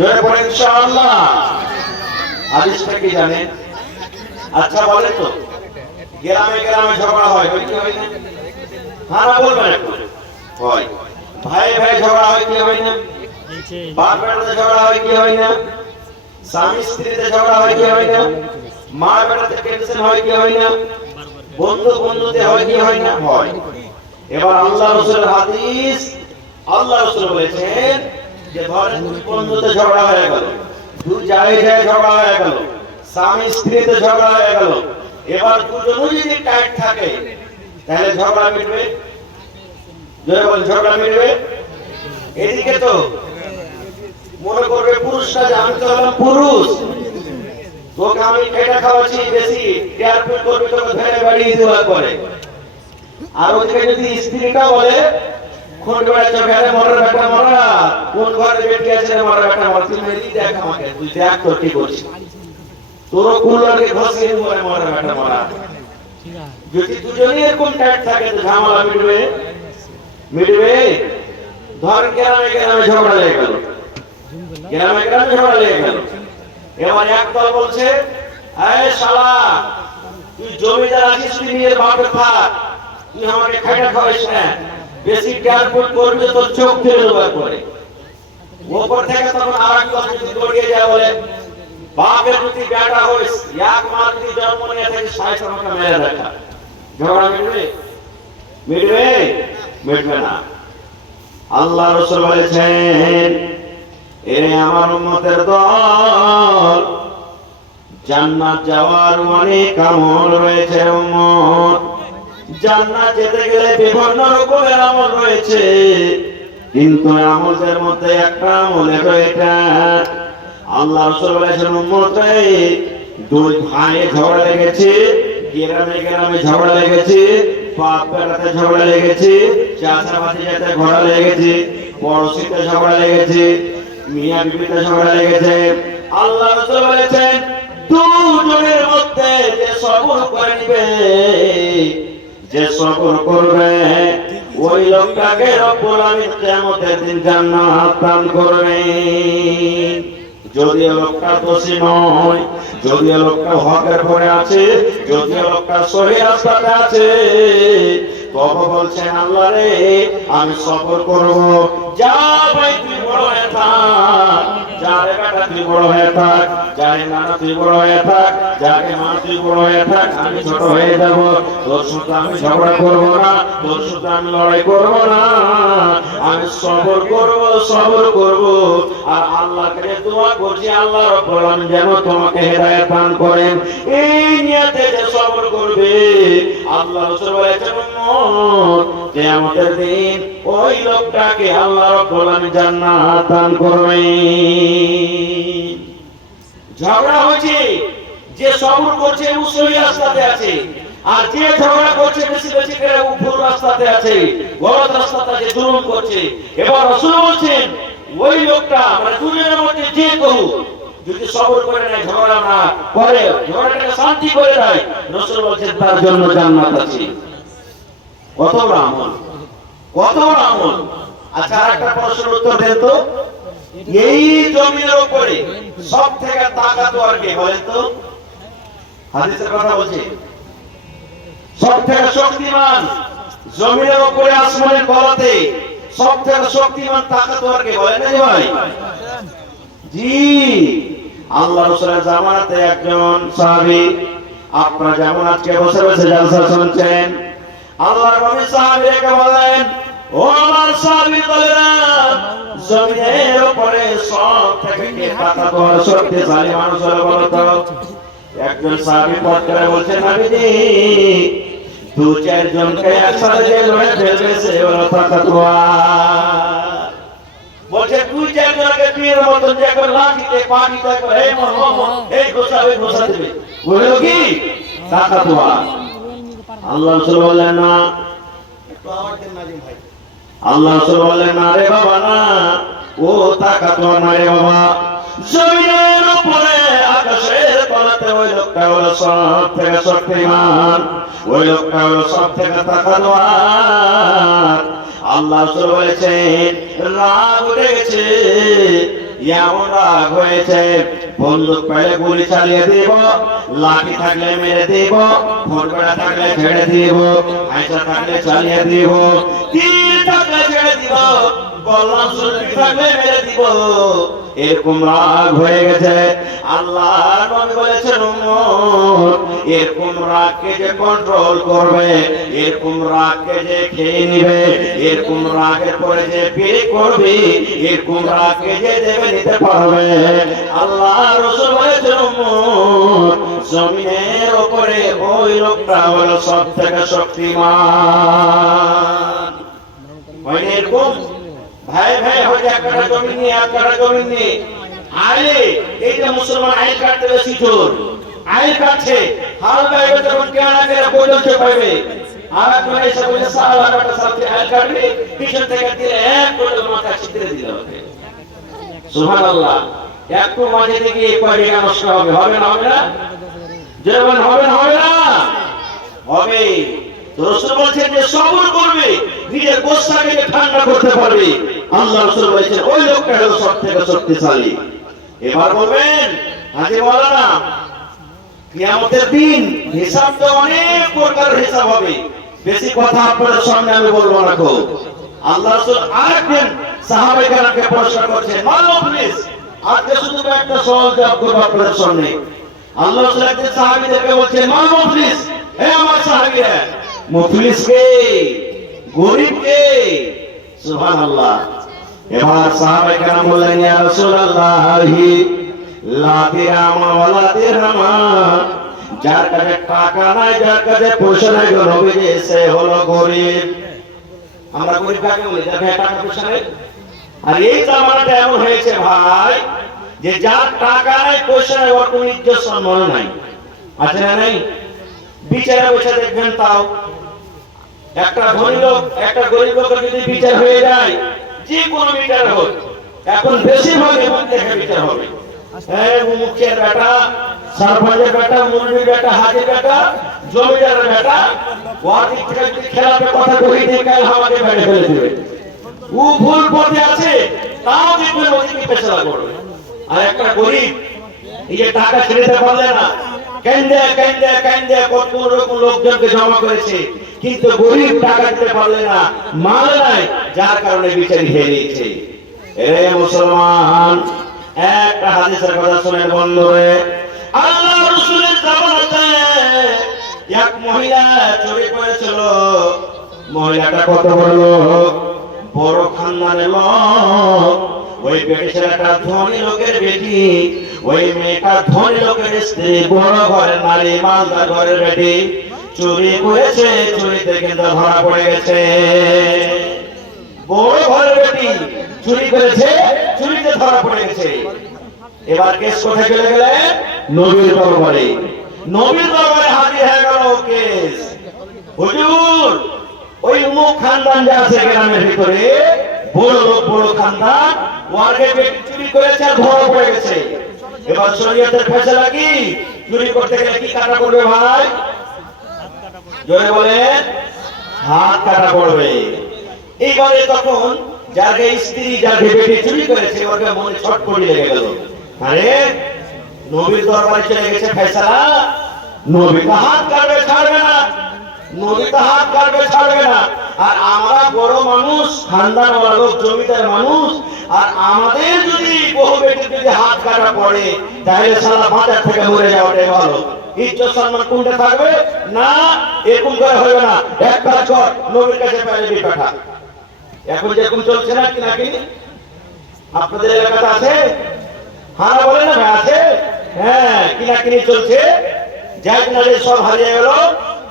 জোরে পড়ে ইনশাআল্লাহ। হাদিসটা কি জানেন? আচ্ছা বলে তো, গ্রামে গ্রামে ঝগড়া হয় কি হয় না? হ্যাঁ বলবেন একটু। হয়। ভাই ভাই ঝগড়া হয় কি হয় না? বাপ বেটাতে ঝগড়া হয় কি হয় না? স্বামী স্ত্রীতে ঝগড়া হয় কি হয় না? মা বেটাতে টেনশন হয় কি হয় না? বন্ধু বন্ধুতে হয় কি হয় না? হয়। এবার আল্লাহ রাসূলের হাদিস, আল্লাহ রাসূল বলেছেন যে ধরেন দুই বন্ধুতে ঝগড়া হয়ে গেল, দুই জায়গায় ঝগড়া হয়ে গেল, স্বামী স্ত্রীতে ঝগড়া হয়ে গেল, এবার দুজনেই যদি টাইট থাকে তাহলে ঝগড়া মিটবে? জয় বল, ঝগড়া মিটবে? এদিকে তো মনে করবে পুরুষরা যে আমি তো হলাম পুরুষ, তোকে আমি কেটে খাওয়াচ্ছি বেশি, কেয়ারফুল করবি, তোকে ধরে বাড়িয়ে দেওয়া করে। আর ওদিকে যদি স্ত্রীটা বলে খুন বেড়াচ্ছে ফেলে মরার বেটা মরা, কোন ঘরে বেটে আছে মরার বেটা মরা, তুই মেরি দেখ আমাকে, তুই দেখ তোর কি করছিস, তোরও কুলাকে ঘষিয়ে মরে মরার বেটা মরা। যদি দুজনেই এরকম টাইট থাকে তো ঝামেলা মিটবে? মিটবে? ধর গ্রামে গ্রামে ঝগড়া লেগে গেল, গ্রামে গ্রামে ঝগড়া লেগে গেল। এবার এক দল বলছে এই শালা তুই জমিদার আছিস, তুই নিজের বাপে থাক, তুই আমাকে খাইটা খাওয়াইস না, বেশি কেয়ারফুল করবি তোর চোখ ফেলে দেওয়ার পরে। ওপর থেকে তখন আর এক দল যদি দৌড়িয়ে যায় বলে বাপের যদি বেটা হইস, এক মাস যদি জন্ম নিয়ে থাকিস ৬০ টাকা মেরে দেখা। ঝগড়া মিটবে? মিটবে? মিটবে না। আল্লাহ রাসূল বলেছেন এ আমার উম্মতের দল, জান্নাত যাওয়ার অনেক আমল রয়েছে উম্মত, জান্নাত যেতে গেলে বিভিন্ন রকমের আমল রয়েছে, কিন্তু আমলের মধ্যে একটা আমল হলো এটা। আল্লাহ রাসূল বলেছেন উম্মত রে, দুই ভাই ঝগড়া লেগেছে, গ্রামে গ্রামে ঝগড়া লেগেছে, বাপ বেটাতে ঝগড়া লেগেছে, চাচা ভাতিজাতে ঝগড়া লেগেছে, পড়োশিতে ঝগড়া লেগেছে, মিয়া বিবিতে ঝগড়া লেগেছে। আল্লাহ রাসূল বলেছেন দুজনের মধ্যে যে সবর করে নিবে, যে সবর করবে ওই লোকটাকে রব্বুল আমিন কিয়ামতের দিন জান্নাত দান করবেন। যদি লোকটা দোষী নয়, যদি লোকটা হকের পরে আছে, যদি লোকটা সহি রাস্তাতে আছে, তবে বলছেন আল্লাহ রে আমি সবর করব। যা ভাই তুই বড় হয়ে থাক, যা রে বেটা তুই বড় হয়ে থাক, যা রে নানা তুই বড় হয়ে থাক, যাকে মা তুই বড় হয়ে থাক, আমি ছোট হয়ে যাব, তোর সাথে আমি ঝগড়া করব না, তোর সাথে আমি লড়াই করব না, আমি সবর করব, সবর করব। আর আল্লাহকে দোয়া করছি আল্লাহ রাব্বুল আলামিন যেন তোমাকে হেদায়েত দান করেন। এই নিয়তে যে সবর করবে আল্লাহ রাসূল বলেছেন উম্মত কিয়ামতের দিন ওই লোকটাকে আল্লাহ রাব্বুল আলামিন জান্নাত দান করবেন। ঝগড়া হয়েছে, যে সবর করছে ও সহি রাস্তাতে আছে, আর যে ঝগড়া করছে বেশি বেশি করে ও ভুল রাস্তাতে আছে, গলত রাস্তাতে আছে, জুলুম করছে। এবার রাসূল বলছেন ওই লোকটা মানে দুজনের মধ্যে যে কেউ যদি সবর করে নেয়, ঝগড়া না করে, ঝগড়াটাকে শান্তি করে দেয়, রাসূল বলছেন তার জন্য জান্নাত আছে। কত বড় আমল, কত বড় আমল। আচ্ছা আরেকটা প্রশ্নের উত্তর দেন তো, এই জমির উপরে সব থেকে তাকতওয়ার কে বলেন তো? হাদিসের কথা বলছি, সব থেকে শক্তিমান জমিনের উপরে আসমানের তলাতে সব থেকে শক্তিমান তাকতওয়ার কে বলেন না ভাই? জি, আল্লাহ রাসূলের জামানাতে একজন সাহাবী, আপনারা যেমন আজকে বসে বসে জালসা শুনছেন, আল্লাহর নবী সাহাবীকে বলেন ও আমার সাহাবী দলেরা, জমিনের উপরে সব থেকে কে তাকতওয়ার শক্তিশালী মানুষ হলো বলো তো? একজন সাহাবী পথ করে বলছেন নবীজি দু চার জনকে একসাথে যে লড়ে ফেলবে সে হলো তাকতওয়ার। বলছে দুই চার জনকে তীরের মতন যে একবার লাঠিতে পানিতে এই এই ঘোষাবে ঘোষা দেবে, বললো কি তাকতওয়ার। আল্লাহ রাসূল বললেন না, আল্লাহ রাসূল বললেন না রে বাবা না, ও তাকতওয়ার না রে বাবা। জমিনের উপরে আকাশের তলাতে ওই লোকটা হলো সব থেকে শক্তিমান, ওই লোকটা হলো সব থেকে তাকতওয়ার। আল্লাহ রাসূল বলেছেন রাগ উঠে গেছে, এমন রাগ হয়েছে, বন্দুক পেলে গুলি চালিয়ে দিব, লাঠি থাকলে মেরে দিব, ফোরবেড়া থাকলে ছেড়ে দিব, আইসা থাকলে চালিয়ে দিব, তীর থাকলে ছেড়ে দিব, বললাম সুলকি থাকলে মেরে দিব। এরকম রাগ হয়ে গেছে। আল্লাহ নবী বলেছেন, উম্মত এরকম রাগকে যে কন্ট্রোল করবে, এরকম রাগকে যে খেয়ে নিবে, এরকম রাগের পরে যে বিয়ে করবে, এরকম রাগকে যে দেবে নিতে পারবে, আল্লাহ রাসূল বলেছেন, উম্মত জমিনের উপরে ওই লোকটা হলো সবথেকে শক্তিমান। হয় না এরকম? ভাই ভাই হয়তো এক কাঠা জমি নিয়ে, এক কাঠা জমি নিয়ে আইলে এইটা মুসলমান আইল কাটতে বেশি জোর, আইল কাটছে, হাল বাইবে তখন কেনা করে পর্যন্ত পাইবে। আর একজন এসে বলে সালা কাটা সাথে আইল কাটবে, পিছন থেকে দিলে এক করে মাথা ছিটে দিল। সুবহানাল্লাহ। একটু মাঝে থেকে কয়টা নষ্ট হবে, হবে না? হবে না? যেমন হবে না? হবে না? হবে। রাসূল বলেছেন যে সবর করবে, নিজের গোসাকে ঠান্ডা করতে পারবে, আল্লাহ রাসূল বলেছেন ওই লোকটা হলো সবথেকে শক্তিশালী। এবার বলবেন হাজী মাওলানা কিয়ামতের দিন হিসাব তো অনেক প্রকার হিসাব হবে, বেশি কথা আপনাদের সামনে আমি বলবো না। আল্লাহ রাসূল আরেকদিন সাহাবায়ে কেরামকে প্রশ্ন করছেন, মানো প্লিজ আজকে শুধু একটা সওয়াল জবাব করব আপনাদের সামনে। আল্লাহ রাসূল একদিন সাহাবীদেরকে বলছেন, মানো প্লিজ, হে আমার সাহাবীরা, মুফলিস কে, গরীব কে? সুবহানাল্লাহ। এবার সাহাবায়ে কেরাম বললেন, ইয়া রাসূলুল্লাহ লা দিরহাম ওয়ালা দিরহামা, যার কাছে টাকা নাই, যার কাছে পয়সা নাই, নবীজি সে হলো গরীব। আমরা গরীব কাকে বলি? যার কাছে টাকা পয়সা নাই। আর এই জামানাটা এমন হয়েছে ভাই, যে যার টাকা নাই, পয়সা নাই, ওর কোনো ইজ্জত সম্মান নাই। আছে না নাই? বিচারে বসে দেখবেন, তাও একটা ধনী লোক একটা গরিব লোকের যদি বিচার হয়ে যায়, যে কোনো বিচার হোক, এখন বেশিরভাগ এমন দেখে বিচার হবে, মুখের বেটা, সরপঞ্চের বেটা, মুরব্বির বেটা, হাজির বেটা, জমিদারের বেটা, ওর দিক থেকে যদি খেলাপে কথা কই দিয়ে কাল আমাকে মেরে ফেলে দিবে। ও ভুল পথে আছে, তাও দেখবেন ওদিকে পেছলা করবে। আর একটা গরিব এই যে টাকা ছেড়ে দিতে পারলে না, কেন্দে কেন্দে কেন্দে কত রকম লোকজনকে জমা করেছে, কিন্তু গরিব টাকা দিতে পারলে না, মাল নাই, যার কারণে বিচারি হেরিয়েছে। এ মুসলমান, একটা হাদিসের কথা শুনেন বন্ধুরে। আল্লাহ রাসূলের জামানাতে এক মহিলা চুরি করেছিল। মহিলাটা কত বড় লোক, বড় খানদানের লোক। ওই বেটি ছেলেটা ধনী লোকের বেটি, ওই মেয়েটা ধনী লোকের স্ত্রী, বড় ঘরের নারী, মালদার ঘরের বেটি। চুরি করেছে, চুরিতে কিন্তু ধরা পড়ে গেছে। বড় ঘরের বেটি চুরি করেছে, চুরিতে ধরা পড়ে গেছে। এবার কেস কোথায় চলে গেলে? নবীর দরবারে। নবীর দরবারে হাজির হয়ে গেল কেস। হুজুর, ওই মুখ খানদান যা আছে গ্রামের ভিতরে, বড় লোক, বড় খানদান, ওয়ার্গে বেটি চুরি করেছে, ধরা পড়ে গেছে। এবার শরীয়তের ফয়সালা কি? চুরি করতে গেলে কি কাটা পড়বে ভাই? জোরে বলেন, হাত কাটা পড়বে। এইবারে তখন যাকে স্ত্রী, যাকে বেটি চুরি করেছে, ওকে মনে ছটপট লেগে গেল, আরে নবীর দরবারে চলে গেছে ফয়সালা, নবী তো হাত কাটবে, ছাড়বে না, নবী তো হাত কাটবে, ছাড়বে না। আর আমরা বড় মানুষ, খানদান ওয়ালা লোক, জমিদার মানুষ, আর আমাদের যদি বহু বেটির যদি হাত কাটা পড়ে, তাহলে সারা বাঁচার থেকে মরে যাওয়াটাই ভালো। ইজ্জত সম্মান কোনটা থাকবে না? এরকম করে হবে না। এক কাজ কর, নবীর কাছে পাইলে পাঠা। এখন যেরকম চলছে না কিনা কিনি, আপনাদের এলাকাতে আছে? হ্যাঁ বলে না ভাই, আছে? হ্যাঁ, কিনা কিনি চলছে। যাই কিনা সব হারিয়ে গেল,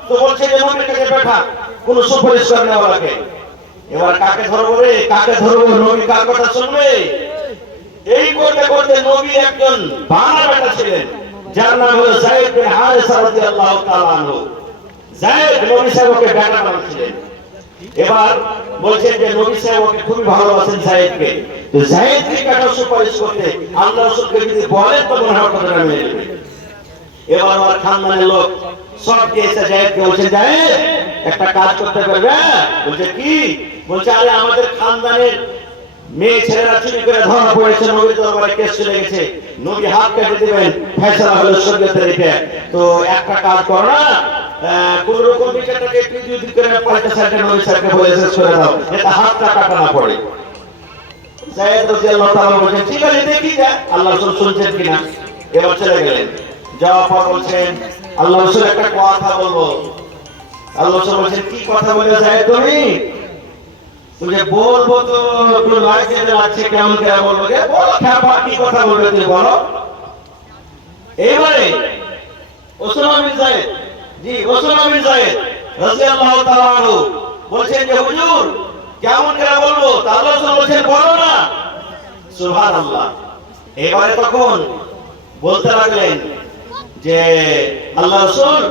তো বলছে যে নবীর কাছে পাঠা, কোন সুপারিশ করে নেওয়ালাকে। এবার কাকে ধরবো রে, কাকে ধরবো? নবী কার কথা শুনবে? এই করতে করতে নবী একজন বাংলা বেটা ছিলেন, যার নাম হলো যায়েদ বিন হারিসা রাদিয়াল্লাহু তাআলা আনহু। যায়েদ নবী সাহেবকে বেটা বানিয়েছিলেন। এবার বলছেন যে নবী সাহেব ওকে খুবই ভালোবাসেন যায়েদকে, তো যায়েদকে কাটা সুপারিশ করতে আল্লাহ রাসূলকে যদি বলেন তো মনে হয় কথাটা মেনে নেবে। এবার আমার খানদানের লোক সব এসে যায়েদকে বলছে, যায়েদ একটা কাজ করতে পারবে? বলছে কি? বলছে আরে আমাদের খানদানের মেয়ে ছেলেরা চুরি করে ধরা পড়েছে, নবীর দরবারে কেস চলে গেছে, নবী হাত কেটে দিবেন, ফয়সালা হলো শরীয়তের এটা। তো একটা কাজ করো না, কোন রকম বিচারটাকে একটু যদি করে পাল্টা সাইডে নবী সাহেবকে বলে শেষ করে দাও, এটা হাতটা কাটা না পড়ে। সাইয়েদ রাদিয়াল্লাহু তাআলা বলেন ঠিক আছে দেখি যা আল্লাহ রাসূল শুনছেন কিনা। এবার চলে গেলেন, যাওয়ার পর বলছেন আল্লাহ রাসূল একটা কথা বলবো। আল্লাহ রাসূল বলেন কি কথা বলবে সাইয়েদ তুমি? तुझे बोलबो तो तू लाइक से লাগছে কেমন করে বলবো রে, বলো খাপা কি কথা বলবে তুই বলো। এবারে ওসমান বিন যায়েদ, জি ওসমান বিন যায়েদ রাদিয়াল্লাহু তাআলা আনহু বলেন যে হুজুর কেমন করে বলবো? আল্লাহ রাসূল বলেন বলো না। সুবহানাল্লাহ। এবারে তখন বলতে লাগলেন যে আল্লাহ রাসূল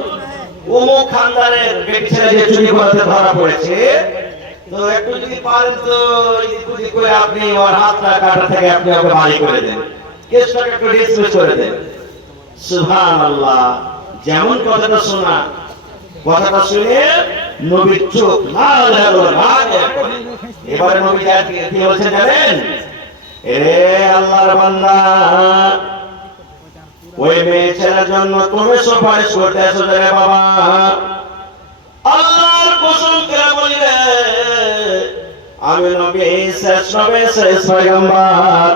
ওমুক খানদানের বেটি ছেলে যে চুরি করতে ধরা পড়েছে, তো একটু যদি পারেন তো এই করে আপনি ওর হাতটা কাটা থেকে আপনি ওকে বাড়ি করে দেন, কেসটাকে একটু ডিসমিস করে দেন। সুবহানাল্লাহ। যেমন কথাটা শোনা, কথাটা শুনে নবীর চোখ লাল হলো, এবারে নবী কি বলছেন জানেন? এ আল্লাহর বান্দা, ওই মেয়ে ছেলের জন্য তুমি সুপারিশ করতে এসো রে বাবা। আল্লাহর কসম করে বলি রে, আমি নবী শেষ নবী শেষ পয়গম্বর।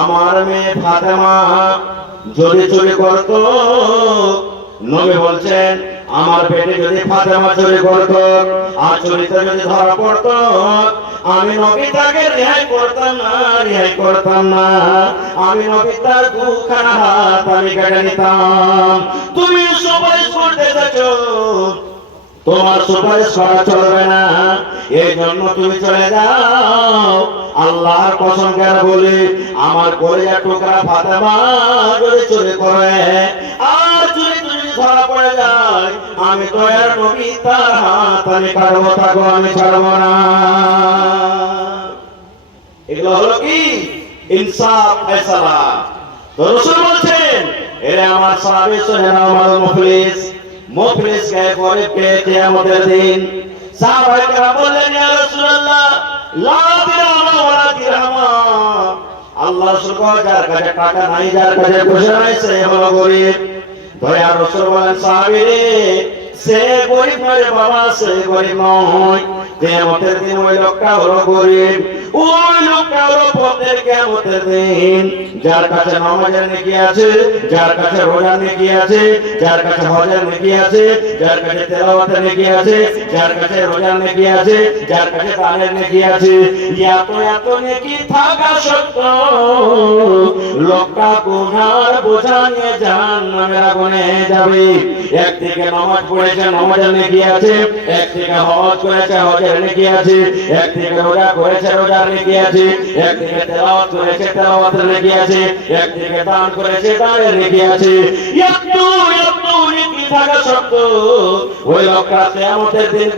আমার মেয়ে ফাতেমা যদি চুরি করত, নবী বলছেন আমার পেটে যদি ফাতেমা চুরি করত আর চুরিতে যদি ধরা পড়তো, আমি নবী তাকে রেহাই করতাম না, রেহাই করতাম না। আমি নবী তার দুখানা হাত আমি কেটে নিতাম। তুমি সুপারিশ করতে চাচ্ছ, তোমার সুপারিশ করা চলবে না, এই জন্য তুমি চলে যাও। আল্লাহর কসম করে বলি, আমার কলিজার টুকরা ফাতেমা যদি চুরি করে আর চুরি যদি ধরা পড়ে যায়, আমি দয়ার নবী তার হাত আমি কাটবো, থাকবো আমি ছাড়বো না। এগুলো হলো কি ইনসাফ ফয়সালা। তো রাসূল বলছেন এরে আমার সাহাবী শুনে নাও, আমার মুফলিস মুফলিস কে গরিব কে কিয়ামতের দিন। সাহাবায়ে কেরাম বললেন ইয়া রাসূলুল্লাহ লা দিরহাম ওয়ালা দিরহাম। আল্লাহ রাসূল যার কাছে টাকা নাই, যার কাছে পয়সা নাই, সে হলো গরিব। দয়ার রাসূল বলেন সাহাবী রে, সে গরিব নয় বাবা, সে গরিব নয়। কিয়ামতের দিন ওই লোকটা হলো গরিব, ওই লোকটা হলো পথের কিয়ামতের দিন। যার কাছে নামাজের নেকি আছে, যার কাছে রোজার নেকি আছে, যার কাছে হজের নেকি আছে, যার কাছে তেলাওয়াতের নেকি আছে, যার কাছে রোজার নেকি আছে, যার কাছে দানের নেকি আছে, এত এত নেকি থাকা সত্ত্বেও লোকটা গুনার বোঝা নিয়ে জাহান্নামের আগুনে যাবে। একদিকে নামাজ পড়েছে, নামাজের নেকি আছে, একদিকে হজ করেছে, হজের নেকি আছে, একদিকে রোজা করেছে, রোজার নেকি আছে, একদিকে তেলাওয়াত করেছে, তেলাওয়াতের নেকি আছে, একদিকে দান করেছে, দানের নেকি আছে। একটু একটু নেকি থাকা সত্ত্বেও ওই লোকটা কিয়ামতের দিন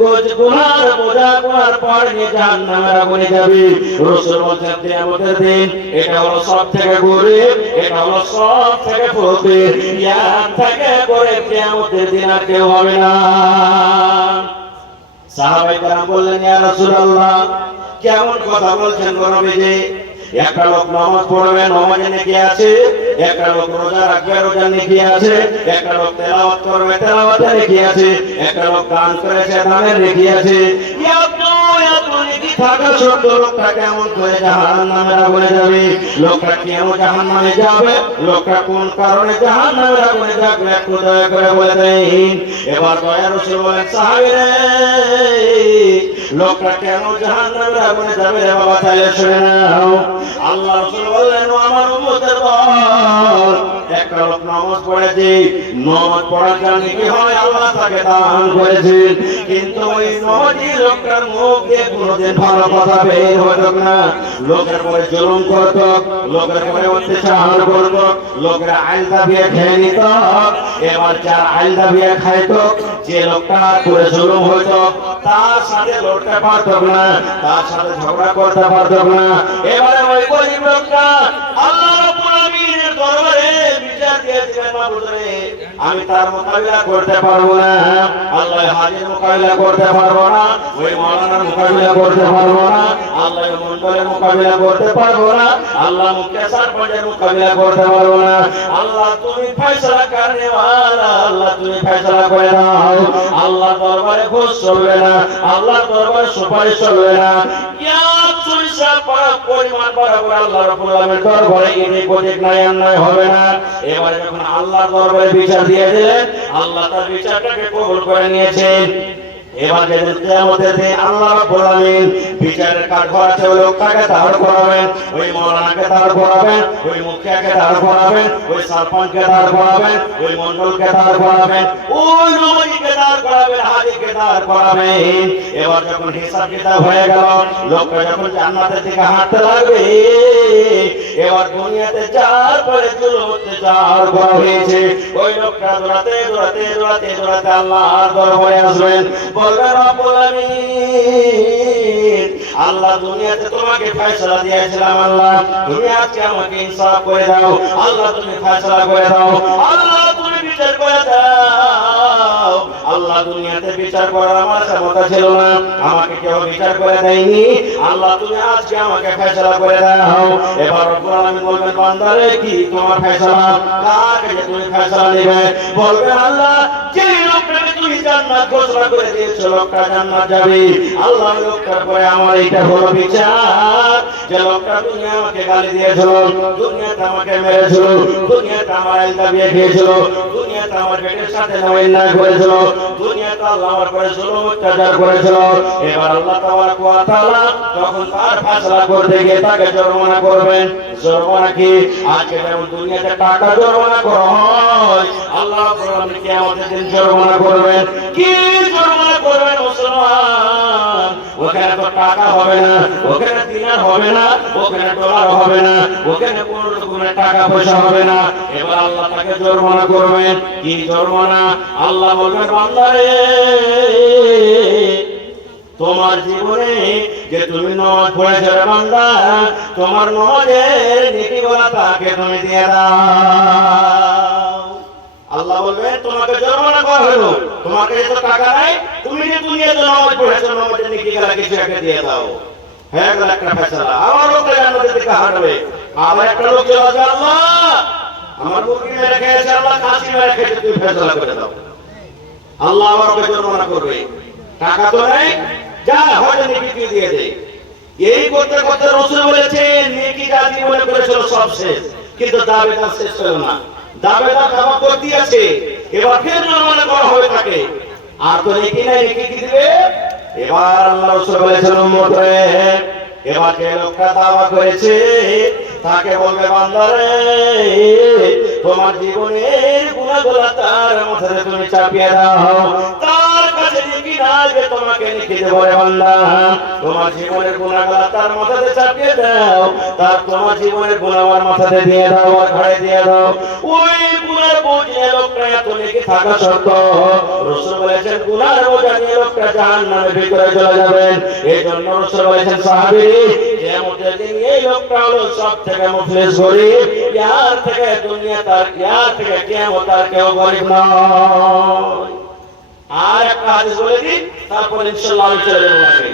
গুনার বোঝা গুনার পর নিয়ে জাহান্নামের আগুনে যাবে। রাসূল বলেন কিয়ামতের দিন এটা হলো সবথেকে গরিব, এটা হলো সবথেকে ফকির। ইয়ার থেকে গরিব কিয়ামতের দিন আর কেউ হবে না। সাহাবায়ে কেরাম বললেন ইয়া রাসূলুল্লাহ কেমন কথা বলছেন গো নবীজি? একটা লোক নামাজ পড়বে, নামাজে নেকি আছে, একটা লোক রোজা রাখবে, রোজা নেকি আছে, একটা লোক তেলাওয়াত করবে, তেলাওয়াতে নেকি আছে, একটা লোক দান করেছে, দানের নেকি আছে। এত এত নেকি থাকা সত্ত্বেও লোকটা কেমন করে জাহান্নামের আগুনে যাবে? লোকটা কেন জাহান্নামে যাবে? লোকটা কোন কারণে জাহান্নামের আগুনে যাবে? একটু দয়া করে বলে দেন। এবার দয়ার রাসূল বলেন সাহাবীরা লোকটা কেন জাহান্নামের আগুনে যাবে রে বাবা, তাহলে শুনে নাও। আল্লাহ রাসূল বললেন আমার উম্মতের দল, একটা লোক নামাজ পড়েছে, নামাজ পড়ার কারণে কি হয় আল্লাহ তাকে দান করেছেন, কিন্তু ওই নামাজি লোকটার মুখ দিয়ে কোনোদিন ভালো কথা বের হতো না। লোকের পরে জুলুম করত, লোকের পরে অত্যাচার করত, লোকের আইল দাবিয়ে খেয়ে নিত। এবার যার আইল দাবিয়ে খাইত, যে লোকটা করে জুলুম হইতো, তার সাথে লড়তে পারত না, তার সাথে ঝগড়া করতে পারত না। এবারে ওই গরিব লোকটা আল্লাহ রাব্বুল আলামিনের দরবারে বিচার দিয়ে দিবেন, মাবুদ রে আমি তার মোকাবিলা করতে পারবো না, আল্লাহ হাজির মোকাবিলা করতে পারবো না, ওই মাওলানার মোকাবিলা করতে পারবো না, আল্লাহ মন্ডলের মোকাবিলা করতে পারবো না, আল্লাহ মুখ্য সরপঞ্চের মোকাবিলা করতে পারবো না। আল্লাহ তুমি ফয়সালা করনে ওয়ালা, আল্লাহ তুমি ফয়সালা করে দাও। আল্লাহ দরবারে ঘুষ চলবে না, আল্লাহ দরবারে সুপারিশ চলবে না। পরিমাণ বরাবর আল্লাহ রাব্বুল আলামিনের দরবারে এদিক ওদিক নাই অন্যায় হবে না। এবারে যখন আল্লাহর দরবারে বিচার দিয়ে দিলেন, আল্লাহ তার বিচারটাকে কবুল করে নিয়েছেন। এবার যেদিন কিয়ামতের দিন আল্লাহ রাব্বুল আলামিন বিচারের কাঠগড় আছে ওই লোকটাকে দাঁড় করাবেন, ওই মাওলানাকে দাঁড় করাবেন, ওই মুখিয়াকে দাঁড় করাবেন, ওই সরপঞ্চকে দাঁড় করাবেন, ওই মণ্ডলকে দাঁড় করাবেন, ওই নবীকে দাঁড় করাবেন, হাজীকে দাঁড় করাবেন। এবার যখন হিসাব কিতাব হয়ে গেল, লোকটা যখন জান্নাতের দিকে হাঁটতে লাগবে, এবার দুনিয়াতে যার পরে জুলুমতে যার করা হয়েছে, ওই লোকটা দৌড়াতে দৌড়াতে দৌড়াতে দৌড়াতে আল্লাহর দরবারে আসবেন, বলবেন রব্বুল আমিন, আল্লাহ দুনিয়াতে তোমাকে ফয়সালা দিয়েছিলাম, আল্লাহ তুমি আজকে আমাকে ইনসাফ করে দাও, আল্লাহ তুমি ফয়সালা করে দাও, আল্লাহ তুমি বিচার করে দাও। আল্লাহ দুনিয়াতে বিচার করার আমার ক্ষমতা ছিল না, আমাকে কেউ বিচার করে দেয়নি, আল্লাহ তুমি আজকে আমাকে ফয়সালা করে দাও। এবার রব্বুল আলামিন বলবেন বান্দারে কি তোমার ফয়সালা, কাকে যে তুমি ফয়সালা নেবে? বলবেন আল্লাহ যে লোকটাকে তুমি জান্নাত ঘোষণা করে দিয়েছো, লোকটা জান্নাত যাবে, আল্লাহ লোকটার পরে আমার এইটা হলো বিচার, যে লোকটা দুনিয়া আমাকে গালি দিয়েছিল, দুনিয়াতে আমাকে মেরেছিল, দুনিয়াতে আমার আইলটা বিয়ে খেয়েছিল, দুনিয়াতে আমার পেটের সাথে অন্যায় করেছিল, দুনিয়াতে আল্লাহ আমার পরে জুলুম অত্যাচার করেছিল। এবার আল্লাহ তাবারক ওয়া তাআলা তখন তার ফয়সালা করতে গিয়ে তাকে জরিমানা করবেন। জরিমানা কি? আজকে যেমন দুনিয়াতে টাকা জরিমানা করা হয়, আল্লাহ রাব্বুল কিয়ামতের দিন জরিমানা করবেন। কি জরিমানা করবেন মুসলমান? ওখানে তো টাকা হবে না, ওখানে দিনার হবে না, ওখানে ডলার হবে না, ওখানে কোন রকমের টাকা পয়সা হবে না। এবার আল্লাহ তাকে জরিমানা করবেন। কি জরিমানা? আল্লাহ বলবেন বান্দারে তোমার জীবনে যে তুমি নামাজ পড়েছো রে বান্দা, তোমার নামাজের নেকিগুলো তাকে তুমি দিয়ে দাও। আল্লাহ বলবেন তোমাকে জরিমানা করা হলো, তোমাকে তো টাকা নাই, তুমি যে দুনিয়াতে নামাজ পড়েছো নামাজের নেকিগুলো কিছু একটা দিয়ে দাও। হ্যাঁ গেল একটা ফয়সালা, আমার লোকটা জান্নাতের দিকে হাঁটবে। আবার একটা লোক চলে আসবে, আল্লাহ আমার মুরগি মেরে খেয়েছে, আল্লাহ খাসি মেরে খেয়েছে, তুমি ফয়সালা করে দাও। আল্লাহ আবার ওকে জরিমানা করবে, টাকা তো নেই, যা হয়তো নেকি দিয়ে দে। এই করতে করতে রাসূল বলেছেন নেকি যা জীবনে করেছিল সব শেষ, কিন্তু দাবিদার শেষ হলো না। দাবিদার ক্ষমা করে দিয়েছে, এবার ফের জরিমানা করা হবে তাকে। আর তো নেকি নাই, নেকি কি দিবে? এবার আল্লাহ রাসূল বলেছেন উম্মত রে, এবার যে লোকটা দাওয়া করেছে তাকে বলবে বান্দারে তোমার জীবনের গুনাহগুলো তার মাথায় তুমি চাপিয়ে দাও, তার কাছে নেকি না যে তোমাকে নেকি দেব রে বান্দা, তোমার জীবনের গুনাহগুলো তার মাথায় চাপিয়ে দাও, তার তোমার জীবনের গুনাহর মাথায় দিয়ে দাও, আর ঘাড়ে দিয়ে দাও। ওই গুনার বোঝ নিয়ে লোকটা এত নেকি থাকা সত্ত্বেও রাসূল বলেছেন গুনার বোঝ নিয়ে লোকটা জাহান্নামের ভিতরে চলে যাবেন। এই জন্য রাসূল বলেছেন সাহাবী কিয়ামতের দিন এই লোকটা হলো সবথেকে মুফলিস গরীব, ইয়ার থেকে দুনিয়া তার, ইয়ার থেকে কিয়ামত আর কেউ গরীব নয়। আর একটা হাদিস বলে দিই, তারপর ইনশাআল্লাহ আমি চলে যাব আগে।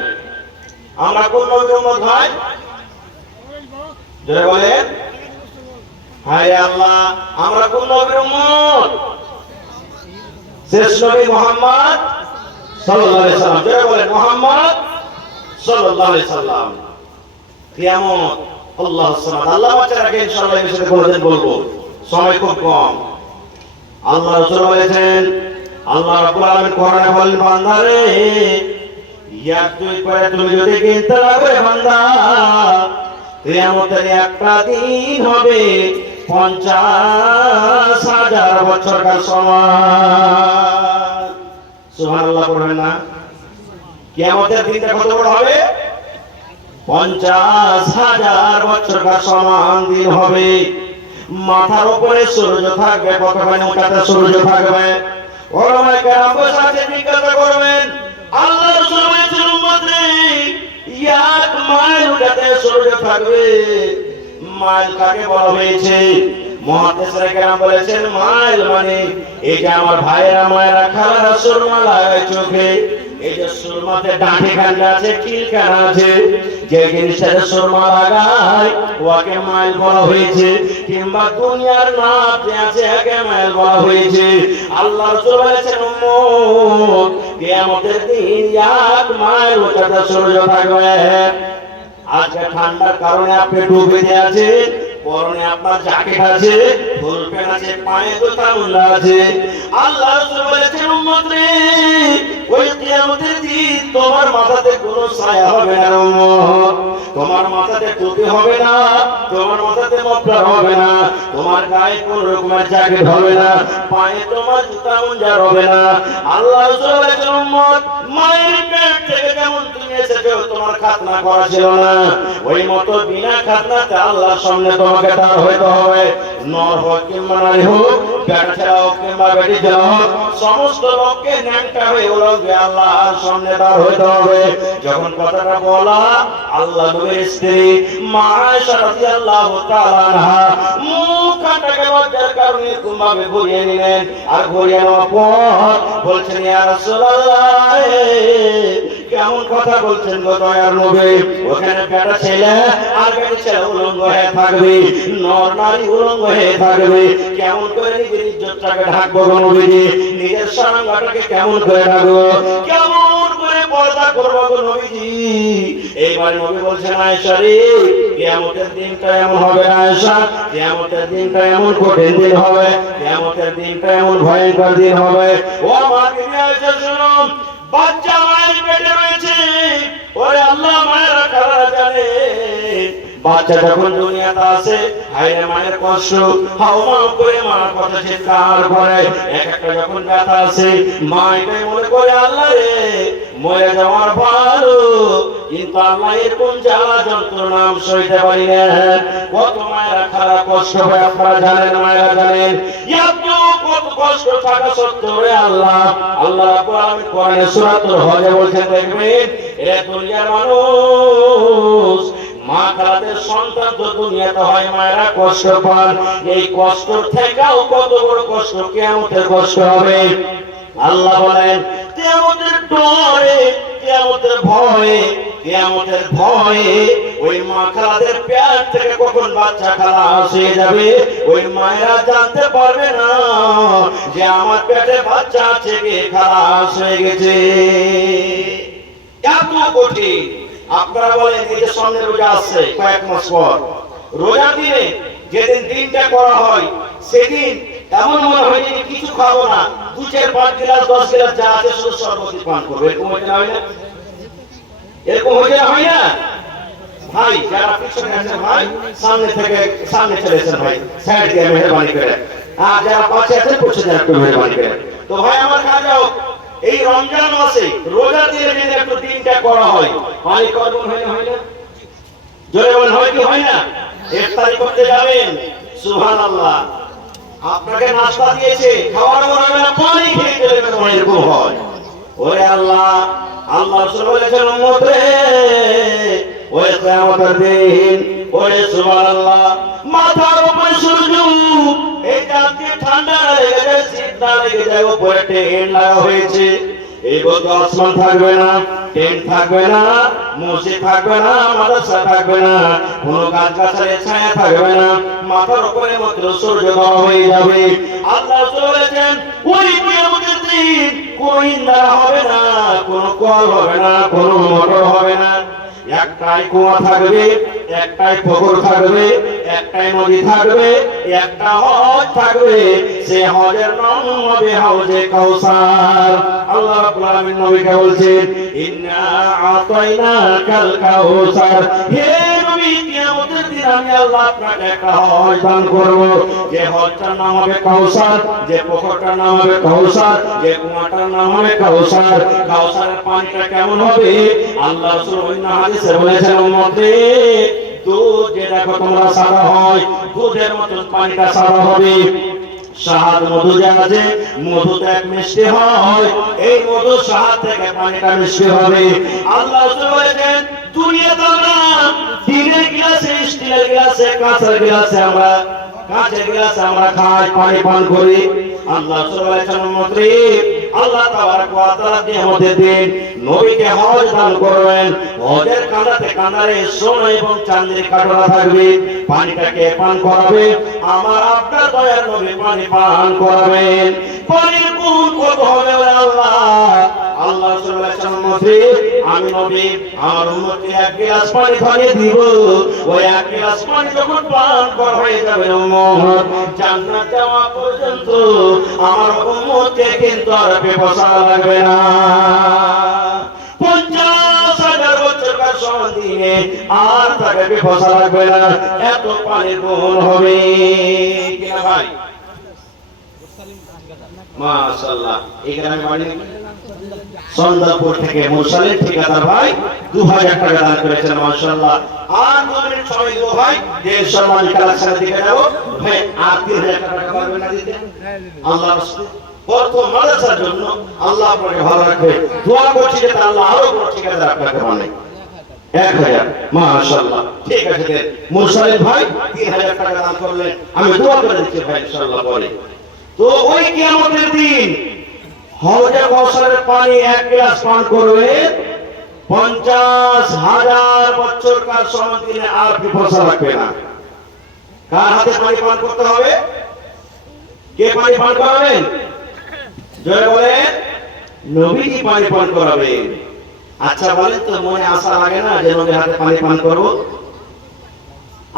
আমরা কোন নবীর উম্মত ভাই? জোরে বলেন। হায় আল্লাহ, আমরা কোন নবীর উম্মত? শেষ নবী মুহাম্মদ সাল্লাল্লাহু আলাইহি সাল্লাম। জোরে বলেন মুহাম্মদ সাল্লাল্লাহু আলাইহি সাল্লাম। কিয়ামত আল্লাহ সুবহানাহু আল্লাহ বাঁচা রাখে, ইনশাআল্লাহ এই বিষয়ে কোনদিন বলবো, সময় খুব কম। আল্লাহ রাসূল বলেছেন, আল্লাহ রাব্বুল আলামিন কোরআনে বলেন বান্দারে এক দুই করে তুমি যদি গিনতে লাগবে বান্দা, কিয়ামতের একটা দিন হবে 50,000 বছরকার সমান। সুবহানাল্লাহ পড়বেন না? কিয়ামতের দিনটা কত বড় হবে? 50,000 বছরকার সমান দিন হবে। মাথার উপরে সূর্য থাকবে, কতখানি উঁচাতে সূর্য থাকবে। ওলামায়ে কেরাম বসে আছে জিজ্ঞাসা করবেন, আল্লাহ রাসূল বলেছেন উম্মত রে 1 মাইল উঁচাতে সূর্য থাকবে। মাইল কাকে বলা হয়েছে? মুহাদ্দিসরা কেরাম বলেছেন মাইল মানে এই যে আমার ভাইয়েরা মায়েরা খালারা সুরমা লাগায় চোখে, এই যে সুরমাতে ডাঁটি খান্ডা আছে, কিলকানা আছে, যে জিনিসটাতে সুরমা লাগায় ওকে মাইল বলা হয়েছে, কিংবা দুনিয়ার নাম যে আছে একে মাইল বলা হয়েছে। আল্লাহ রাসূল বলেছেন উম্মত কিয়ামতের দিন এক মাইল উচ্চতা সূর্য থাকবে। আজকে ঠান্ডার কারণে আপনি ডুবে আছেন, পরনে আপনার জ্যাকেট আছে, ফুল প্যান্ট আছে, পায়ে জুতা মোজা আছে। আল্লাহ রাসূল বলেছেন উম্মত রে ওই কিয়ামতের দিন তোমার মাথাতে কোনো ছায়া হবে না উম্মত, তোমার মাথাতে টুপি হবে না, তোমার মাথাতে মফলার হবে না, তোমার গায়ে কোন রকমের জ্যাকেট হবে না, পায়ে তোমার জুতা মোজা হবে না। আল্লাহ রাসূল বলেছেন উম্মত মায়ের পেট থেকে যেমন তুমি এসেছো তোমার খাতনা করা ছিল না, ওই মতো বিনা খাতনাতে আল্লাহর সামনে তোমাকে দাঁড় হইতে হবে। নর হোক কিংবা নারী হোক, বেটা ছেলে হোক কিংবা বেটি ছেলে হোক, সমস্ত লোককে ন্যাংটা হয়ে উলঙ্গে আল্লাহর সামনে দাঁড় হইতে হবে। যখন কথাটা বলা আল্লাহ নবীর স্ত্রী মা আয়েশা রাদিয়াল্লাহু তাআলা আনহা মুখটাকে লজ্জার কারণে কুমভাবে ঘুরিয়ে নিলেন, আর ঘুরিয়ে নেওয়ার পর বলছেন ইয়া রাসূলুল্লাহ কেমন কথা বলছেন গো দয়ার নবী, ওখানে বেটা ছেলে আর বেটি ছেলে উলঙ্গ হয়ে থাকবে, নর নারী উলঙ্গ হয়ে থাকবে, কেমন করে নিজের ইজ্জতটাকে ঢাকবো গো নবীজি, নিজের সারাঙ্গটাকে কেমন করে ঢাকবো, কেমন করে পর্দা করবো গো নবীজি। এইবার নবী বলছেন আয়েশা রে কিয়ামতের দিনটা এমন হবে আয়েশা, কিয়ামতের দিনটা এমন কঠিন দিন হবে, কিয়ামতের দিনটা এমন ভয়ঙ্কর দিন হবে। ও আমার বিবি আয়েশা শুনো, বাচ্চা মায়ের পেটে রয়েছে, ওরে আল্লাহ মায়েরা খালারা জানে বাচ্চা যখন দুনিয়াতে আসে হায়রে মায়ের কষ্ট, হাও মাও করে মার কথা চিৎকার করে, এক একটা যখন ব্যথা আসে মা এটাই মনে করে আল্লাহ রে মরে যাওয়ার ভালো, কিন্তু আল্লাহ এরকম জ্বালা যন্ত্রণা সইতে পারি না। কত মায়েরা খারাপ কষ্ট হয় আপনারা জানেন, মায়েরা জানেন, এত কত কষ্ট থাকা সত্ত্বেও আল্লাহ আল্লাহ রাব্বুল আলামিন কোরআনে সূরাতুল হজে বলছেন দেখবেন এরা দুনিয়ার মানুষ মা খালাদের সন্তান তো দুনিয়াতে হয় মায়েরা কষ্ট পান, এই কষ্ট থেকেও কত বড় কষ্ট কিয়ামতের কষ্ট হবে। আল্লাহ বলেন কিয়ামতের ডরে, কিয়ামতের ভয়ে, কিয়ামতের ভয়ে ওই মা খালাদের পেট থেকে কখন বাচ্চা খালাস হয়ে যাবে ওই মায়েরা জানতে পারবে না যে আমার পেটে বাচ্চা আছে কে খালাস হয়ে গেছে। এত কঠিন। আপনারা বলেন এই যে সামনে রোজা আসছে কয়েক মাস পর, রোজা দিনে যেদিন দিনটা করা হয় সেদিন এমন মনে হয় যে কিছু খাবো না, 2-4-5 গ্লাস 10 গ্লাস যা আছে শুধু শরবতই পান করবো, এরকম হয়ে হয় না? এরকম হয়ে হয় না ভাই? যারা পিছনে আছেন ভাই সামনে থেকে সামনে চলেছেন ভাই, সাইড দিয়ে মেহরবানি করে, আর যারা পাশে আছেন পৌঁছে যান একটু মেহরবানি করে। তো ভাই আমার কাছে যাও, এই রমজান মাসে রোজা দিয়ে যদি একটু দিনটা করা হয় পানি করবেন হয় না? হয় না? জোরে বলেন হয় কি হয় না? ইফতারি করতে যাবেন সুবহানাল্লাহ, আপনাকে নাস্তা দিয়েছে খাওয়ার মনে না পানি খেয়ে চলে গেছে, এরকম হয়। ওরে আল্লাহ, আল্লাহ রাসূল বলেছেন উম্মত রে ওই কিয়ামতের দিন ওরে সুবহানাল্লাহ মাথার উপরে সূর্য, এই জাতীয় ঠান্ডা লেগে যায়, শীত না লেগে যায়, উপরে টেন্ট লাগা হয়েছে, এই বলতে আসমান থাকবে না, টেন্ট থাকবে না, মসজিদ থাকবে না, মাদ্রাসা থাকবে না, কোনো গাছ গাছালির ছায়া থাকবে না, মাথার উপরে মাত্র সূর্য দেওয়া হয়ে যাবে। আল্লাহ বলেছেন ওই কিয়ামতের দিন কোনো ইন্দারা হবে না, কোনো কল হবে না, কোনো মোটর হবে না, একটাই কুয়া থাকবে, একটাই পুকুর থাকবে, একটাই নদী থাকবে, একটা হজ থাকবে, সে হজের নাম হবে হাউজে কাউসার। আল্লাহ রাব্বুল আলামিন নবীকে বলছেন ইন্না আতাইনাকাল কাউসার, হে নবী কিয়ামতের দিন আমি আল্লাহ আপনাকে একটা হজ দান করব, যে হজটার নাম হবে কাউসার, যে পুকুরটার নাম হবে কাউসার, যে কুয়াটার নাম হবে কাউসার। কাউসারের পানিটা কেমন হবে? আল্লাহ রাসূল অন্য হাদিসে বলেছেন উম্মতে দুধ যে দেখো তোমরা সাদা হয়, দুধের মতো পানিটা সাদা হবে। শাহাদ মধু যে আছে মধুতে এক মিষ্টি হয়, এই মধু শাহাদ থেকে পানিটা মিষ্টি হবে। আল্লাহ রাসূল বলেছেন দুনিয়াতে আমরা দিনের গ্লাসে, স্টিলের গ্লাসে, কাঁচের গ্লাসে আমরা কাঁচের গ্লাসে আমরা খাই, পানি পান করি। আল্লাহ উম্মতরে আল্লাহ তাবারক ওয়া তাআলা নিয়ামতের দিন নবীকে হজ দান করবেন। হজের কাঁদাতে কাঁদারে সোনা এবং চাঁদের কাটরা থাকবে, পানিটাকে পান করাবে। আমার আপনার দয়ার নবী পানি পান করাবেন। পানির গুণ কত হবে আল্লাহ? আল্লাহ উম্মতরে আমি নবী আমার উম্মতকে এক গ্লাস পানি ধরিয়ে দিব। ওই এক গ্লাস পানি যখন পান করা হয়ে যাবে উম্মত, জান্নাত যাওয়া পর্যন্ত আমার উম্মতকে কিন্তু আর পিপাসা লাগবে না। 50,000 বছরকার সমাধিনে আর তাকে পিপাসা লাগবে না, এত পানির গুণ হবে কিনা ভাই? মাশাআল্লাহ। এই গ্রামে বাড়ি সন্দাপুর থেকে মুরসালিন ঠিকাদার ভাই 2000 টাকা দান করেছেন। মাশাআল্লাহ। আর 2 মিনিট সময় দেব ভাই, দেশ সম্মান কালেকশনের দিকে যাব ভাই। আর 3000 টাকা পারবেন না দিতে? আল্লাহ রাসূল কত মাদ্রাসার জন্য আল্লাহ আপনাকে ভালো রাখবে। দোয়া করছি যে আল্লাহ আরো বড় ঠিকাদার আপনাকে বানায়। 1000 মাশাআল্লাহ। ঠিক আছে দেন। মুরসালিন ভাই 3000 টাকা দান করলেন, আমি দোয়া করে দিচ্ছি ভাই ইনশাআল্লাহ পরে। তো ওই কিয়ামতের দিন হযে কাউসারের পানি এক গ্লাস পান করবে, 50,000 বছরকার সমাধিনে আর পিপাসা লাগবে না। কার হাতে পানি পান করতে হবে? কে পানি পান করাবেন? জয় বলেন, নবীজি পানি পান করাবেন। আচ্ছা বলেন তো, মনে আশা লাগে না যে নবীর হাতে পানি পান করব?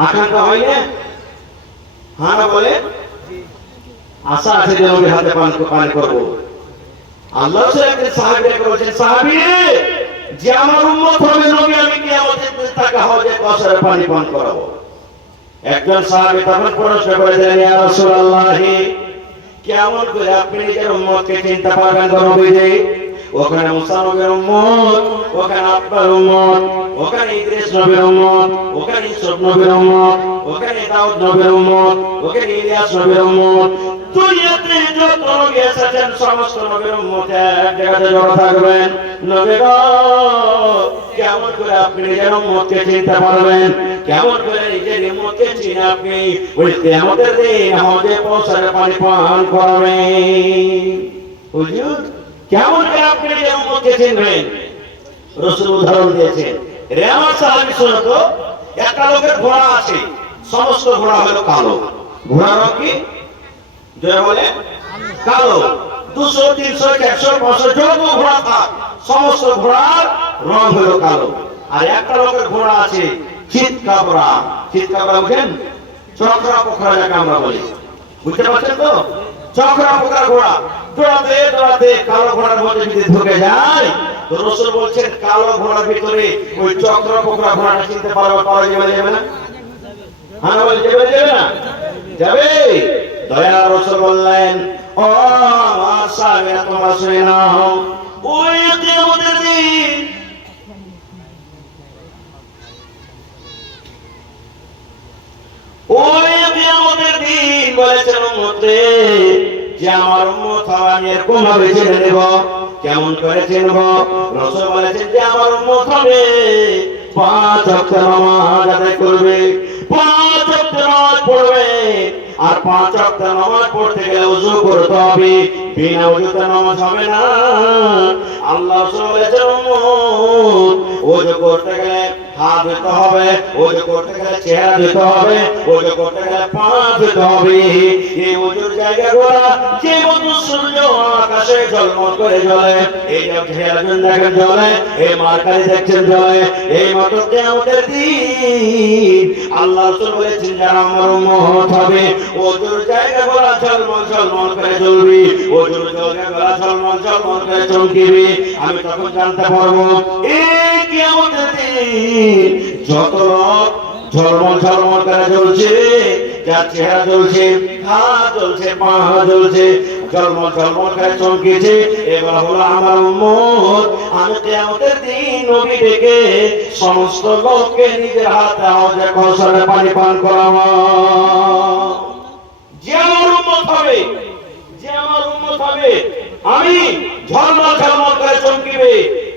আকাঙ্ক্ষা হয় না? হ্যাঁ বলে আশা আছে যে নবীর হাতে পানি করব। আল্লাহ একজন সাহাবীকে বলেছেন, সাহাবী যে আমার উম্মত হবে নবী আমি কিয়ামতের দিন তাকে হযে কাউসারের পানি পান করাবো। একজন সাহাবী তখন প্রশ্ন করেছেন, ইয়া রাসূলুল্লাহ কেমন করে আপনি নিজের উম্মতকে চিনতে পারবেন গো নবীজি? ওখানে মুসা নবীর উম্মত, ওখানে আপনার উম্মত, ওখানে ইদ্রিস নবীর উম্মত, ওখানে ইউসুফ নবীর উম্মত, ওখানে দাউদ নবীর উম্মত, ওখানে ইলিয়াস নবীর উম্মত। দুনিয়াতে যত নবী এসেছেন সমস্ত নবীর উম্মত এক জায়গাতে জড়ো থাকবেন। নবী গো কেমন করে আপনি নিজের উম্মতকে চিনতে পারবেন? কেমন করে নিজের উম্মতকে চিনে আপনি ওই কিয়ামতের দিন হযে কাউসারের পানি পান করাবেন? হুজুর কেমন করে আপনি নিজের উম্মতকে চিনবেন? রাসূল উদাহরণ দিয়েছেন। রে আমার সাহাবী শোনো তো, একটা লোকের ঘোড়া আছে, সমস্ত ঘোড়া হলো কালো। ঘোড়ার রং কি? জয় বলে কালো। 200, 300, 400, 500 যত ঘোড়া থাক সমস্ত ঘোড়ার রং হলো কালো। আর একটা লোকের ঘোড়া আছে চিৎকাবরা। চিৎকাবরা বুঝেন? চক্রা পোখরা যাকে আমরা বলি, বুঝতে পারছেন তো? চক্রা পোখরা ঘোড়া দৌড়াতে দৌড়াতে কালো ঘোড়ার মধ্যে যদি ঢুকে যায়, তো রাসূল বলছেন কালো ঘোড়ার ভিতরে ওই চক্রা পোখরা ঘোড়াটা চিনতে পারবে যাবে না? হ্যাঁ বলে যাবে না? যাবে। দয়া রাসূল বললেন, ও আমার সাহাবীরা তোমরা শুনে নাও, ওই কিয়ামতের দিন বলেছেন উম্মতে যে আমার উম্মত আমি এরকম ভাবে চিনে নেব। কেমন করে চিনব? রাসূল বলেছেন যে আমার উম্মত হবে 5 ওয়াক্ত নামাজ আদায় করবে, 5 ওয়াক্ত নামাজ পড়বে। আর 5 ওয়াক্ত নামাজ পড়তে গেলে ওযু করতে হবে, বিনা ওযুতে নামাজ হবে না। আল্লাহ বলেছেন উম্মত ওযু করতে গেলে হাত ধুতে হবে, ওযু করতে গেলে চেহারা ধুতে হবে, ওযু করতে গেলে পা ধুতে হবে। এই ওযুর জায়গাগুলো যে ওযু সূর্য আকাশে ঝলমল করে জ্বলে, এই যে হেরাজন দেখেন জ্বলে, এই মার্কারি দেখছেন জ্বলে, এই মতো কিয়ামতের দিন আল্লাহ রাসূল বলেছেন যারা আমার উম্মত হবে ওযুর জায়গাগুলো ঝলমল ঝলমল করে জ্বলবে, ওযুর জায়গাগুলো ঝলমল ঝলমল করে চমকিবে। আমি তখন জানতে পারবো এই কিয়ামতের দিন যত লোক ঝলমল ঝলমল করে জ্বলছে, যার চেহারা জ্বলছে, হাত জ্বলছে, পা জ্বলছে, ঝলমল ঝলমল করে চমকেছে, এবার হলো আমার উম্মত। আমি কিয়ামতের দিন নবী ডেকে সমস্ত লোককে নিজের হাতে হযে কাউসারের পানি পান করাবো। যে আমার উম্মত হবে, যে আমার উম্মত হবে, আমি ঝলমল ঝলমল করে চমকিবে,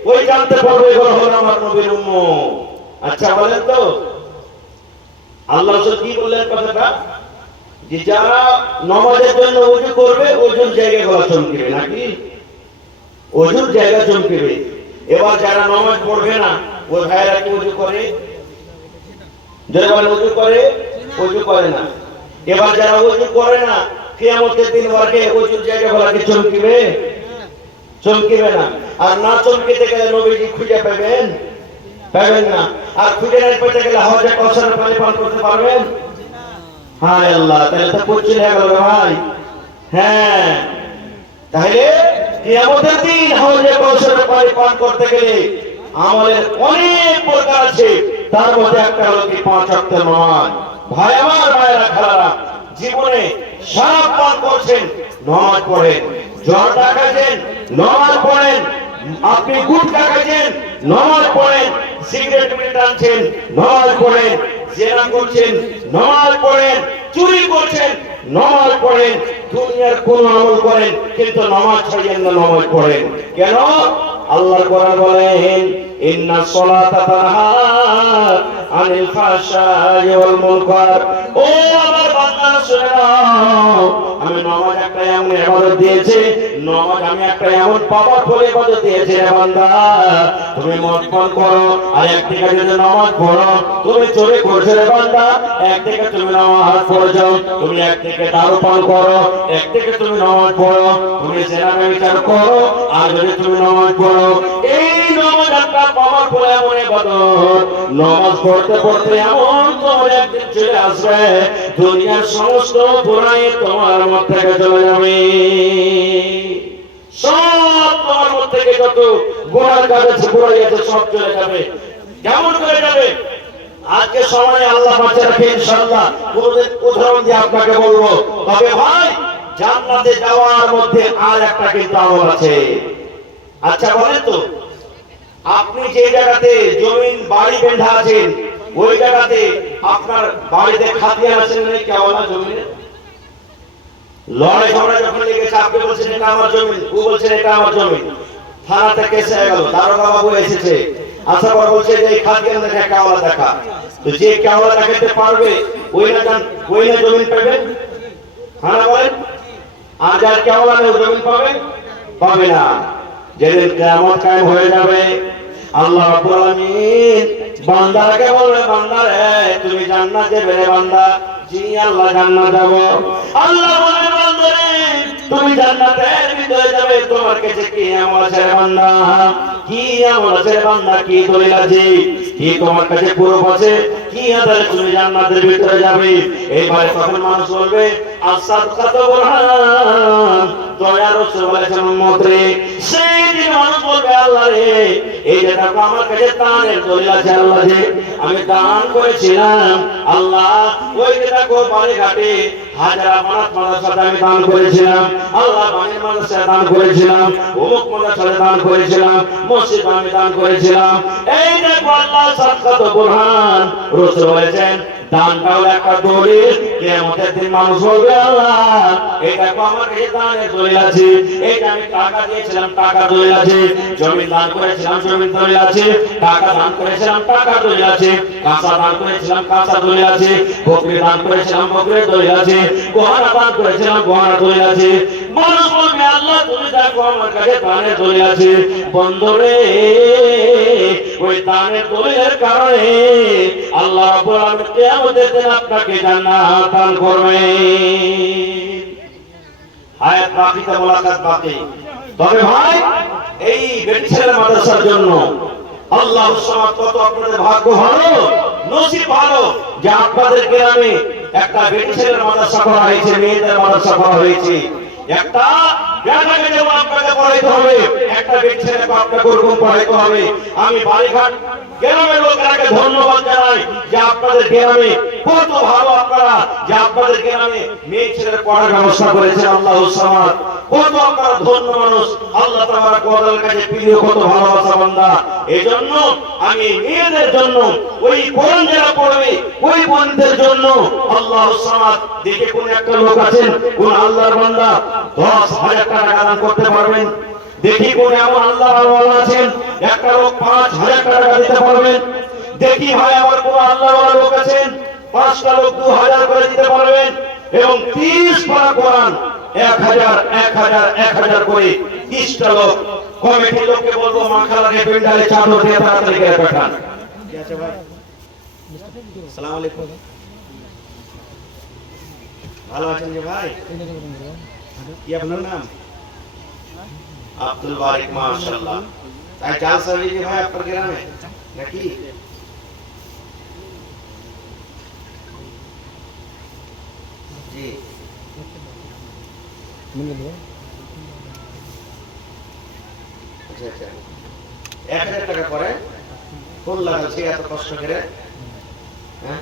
ওই জানতে পারবে এগুলো হলো আমার নবীর উম্মত। আচ্ছা বলেন তো আল্লাহ রাসূল কি বললেন কথাটা? যে যারা নামাজের জন্য ওযু করবে ওযুর জায়গাগুলো চমকিবে নাকি, ওযুর জায়গা চমকিবে। এবার যারা নামাজ পড়বে না ওই ভাইরা কি ওযু করে? যারা ওযু করে, ওযু করে না। এবার যারা ওযু করে না কিয়ামতের দিন ওকে ওযুর জায়গাগুলো কি চমকিবে? চমকিবে না। আর না চমকিতে গেলে নবীজি খুঁজে পাবেন? পাবেন না। আর খুঁজে না পেতে গেলে হজে কওসারের পানি পান করতে পারবেন? হায় আল্লাহ, তাহলে তো কুচ্ছিল হয়ে গেল ভাই। হ্যাঁ, তাহলে কিয়ামতের দিন হজে কওসারের পানি পান করতে গেলে আমলের অনেক প্রকার আছে, তার মধ্যে একটা হলো কি 5 ওয়াক্ত নামাজ। ভাই আমার, ভাইরা খালারা, জীবনে সারা পান করছেন নামাজ পড়েন, জর্দা খাচ্ছেন নামাজ পড়েন, আপনি গুটখা খাচ্ছেন নামাজ পড়েন, সিগারেট বিড়ি টানছেন নামাজ পড়েন, জেনা করছেন নামাজ পড়েন, চুরি করছেন নামাজ পড়েন, দুনিয়ার কোন আমল করেন কিন্তু নামাজ ছাড়িয়েন না, নামাজ পড়েন। কেন? আল্লাহর কোরআন বলেন ইন্নাস সালাতা তানহা আনিল ফাহশাই ওয়াল মুনকার। ও আমার বান্দা শুনে নাও, আমি নামাজ একটা এমন ইবাদত দিয়েছি, নামাজ আমি একটা এমন পাওয়ারফুল ইবাদত দিয়েছি রে বান্দা, তুমি মদ পান করো আর একদিকে যদি নামাজ পড়ো, তুমি চুরি করছো রে বান্দা, একদিকে তুমি নামাজ পড়ছো, তুমি একদিকে দারু পান করো, একদিকে তুমি নামাজ পড়ো, তুমি জেনা ব্যভিচার করো আর যদি তুমি নামাজ পড়ো। এই নামাজ একটা পাওয়ারফুল এমন ইবাদত, নামাজ পড়তে পড়তে এমন তোমার একদিন চলে আসবে দুনিয়ার সমস্ত বুরাই তোমার মধ্যে থেকে চলে যাবে, সব তোমার মধ্যে থেকে যত গুনার কাজ আছে, বুরাই আছে, সব চলে যাবে। কেমন করে যাবে? আজকে সময় আল্লাহ বাঁচিয়ে রাখে ইনশাআল্লাহ, কোনদিন উদাহরণ দিয়ে আপনাকে বলবো। তবে ভাই, জান্নাতে যাওয়ার মধ্যে আর একটা কিন্তু আমল আছে। আচ্ছা বলেন তো, আপনি যে জায়গাতে জমিন বাড়ি বেঁধে আছেন ওই জায়গাতে আপনার বাড়িতে খাতিয়ান আছেন নাকি? কেওয়ালা জমিনে লড়াই ঝগড়া যখন লেগেছে, আপনি বলছেন এটা আমার জমি, ও বলছেন এটা আমার জমি, থানাতে কেস হয়ে গেল, দারোগা বাবু এসেছে, আসার পর বলছে যে এই খাতিয়ান দেখা, কেওয়ালা দেখা। তো যে কেওয়ালা দেখাতে পারবে ওই না জমিন পাবে। হ্যাঁ বলেন, আর যার কেওয়ালা নেই জমিন পাবে? পাবে না। যেদিন কিয়ামত কায়েম হয়ে যাবে, আল্লাহ রাব্বুল আলামিন বান্দাকে বলবে, বান্দা রে তুমি জান্নাত যাবে রে বান্দা। জি আল্লাহ, জান্নাত যাব। আল্লাহ বলে, বান্দা রে তুমি জান্নাতের ভিতরে যাবে, তোমার কাছে কি আমল আছে রে বান্দা? কি আমল আছে রে বান্দা? কি দলিল আছে? কি তোমার কাছে প্রুফ আছে? কি আদালে তুমি জান্নাতের ভিতরে যাবে? এইবারে তখন মানুষ বলবে আস-সাদকাতু বুরহান, দয়ার রাসূল বলেছেন উম্মত রে। সেই দিন মানুষ বলবে, আল্লাহ রে এই যে দেখো আমার কাছে দানের দলিল আছে, আল্লাহ যে আমি দান করেছিলাম, আল্লাহ ওই যে দেখো বাড়ি ঘাটে হাজারা মাদ্রাসাতে আমি দান করেছিলাম, আল্লাহ বাণীর মাদ্রাসায় দান করেছিলাম, অমুক মাদ্রাসায় দান করেছিলাম, মসজিদ আমি দান করেছিলাম। এই দেখো আল্লাহ সাদকাতু বুরহান, রাসূল বলেছেন দানটাও একটা দলিল। কিয়ামতের দিন মানুষ বলবে, আল্লাহ এই দেখো আমার কাছে দানের দলিল আছে, এই যে আমি টাকা দিয়েছিলাম টাকা দলিল আছে, জমি দান করেছিলাম জমির দলিল আছে, টাকা দান করেছিলাম টাকা দলিল আছে, কাঁচা দান করেছিলাম কাঁচা দলিল আছে, বকরি দান করেছিলাম বকরির দলিল আছে, গহনা দান করেছিলাম গহনা দলিল আছে। মানুষ বলবে, আল্লাহ তুমি দেখো আমার কাছে দানের দলিল আছে। বন্ধুরে, ওই দানের দলিলের কারণে আল্লাহ রাব্বুল আলামিন কিয়ামতের দিন আপনাকে জান্নাত দান করবেন। হায়াত বাকিতে মোলাকাত বাকি। তবে ভাই, এই বেটি ছেলের মাদ্রাসার জন্য আল্লাহর সামাত, কত আপনাদের ভাগ্য ভালো, নসিব ভালো যে আপনাদের গ্রামে একটা বেটি ছেলের মাদ্রাসা করা হয়েছে, মেয়েদের মাদ্রাসা করা হয়েছে। একটা বেটাকে যেমন আপনাকে পড়াইতে হবে, একটা বেটি ছেলেকে আপনাকে ওরকম পড়াইতে হবে। আমি বাড়িঘাট গ্রামের লোকেরাকে ধন্যবাদ জানাই যে আপনাদের গ্রামে কত ভালো, আপনারা যে আপনাদের গ্রামে মেয়ে ছেলের পড়ার ব্যবস্থা করেছেন। আল্লাহর সামাত, কত আপনারা ধন্য মানুষ, আল্লাহ তাবারাক ওয়া তাআলার কাছে প্রিয়, কত ভালোবাসা বান্দা। এজন্য আমি মেয়েদের জন্য, ওই কোরআন যারা পড়বে ওই বোনদের জন্য আল্লাহর সামাত, দেখে কোন একটা লোক আছেন, কোন আল্লাহর বান্দা 10,000 টাকা দান করতে পারবেন? দেখি কোন এমন আল্লাহর ওয়ালা আছেন একটা লোক 5,000 টাকা দিতে পারবেন? দেখি ভাই আমার কোন আল্লাহর ওয়ালা লোক আছেন 5টা লোক 2,000 করে দিতে পারবেন? এবং 30 পারা কোরআন 1000 1000 1000 করে 30টা লোক কমিটির লোককে বলবো মা খালাকে পেন্ডালে চাদর দিয়ে তাড়াতাড়ি করে পাঠান। ঠিক আছে ভাই, আসসালামু আলাইকুম, ভালো আছেন যে ভাই? কি আপনার নাম? আব্দুল বারিক, মাশাআল্লাহ। তাই জালসা হয়েছে ভাই আপনার গ্রামে নাকি? জি, আচ্ছা আচ্ছা, 1000 টাকা করে ফুল লাগাচ্ছি এত কষ্ট করে, হ্যাঁ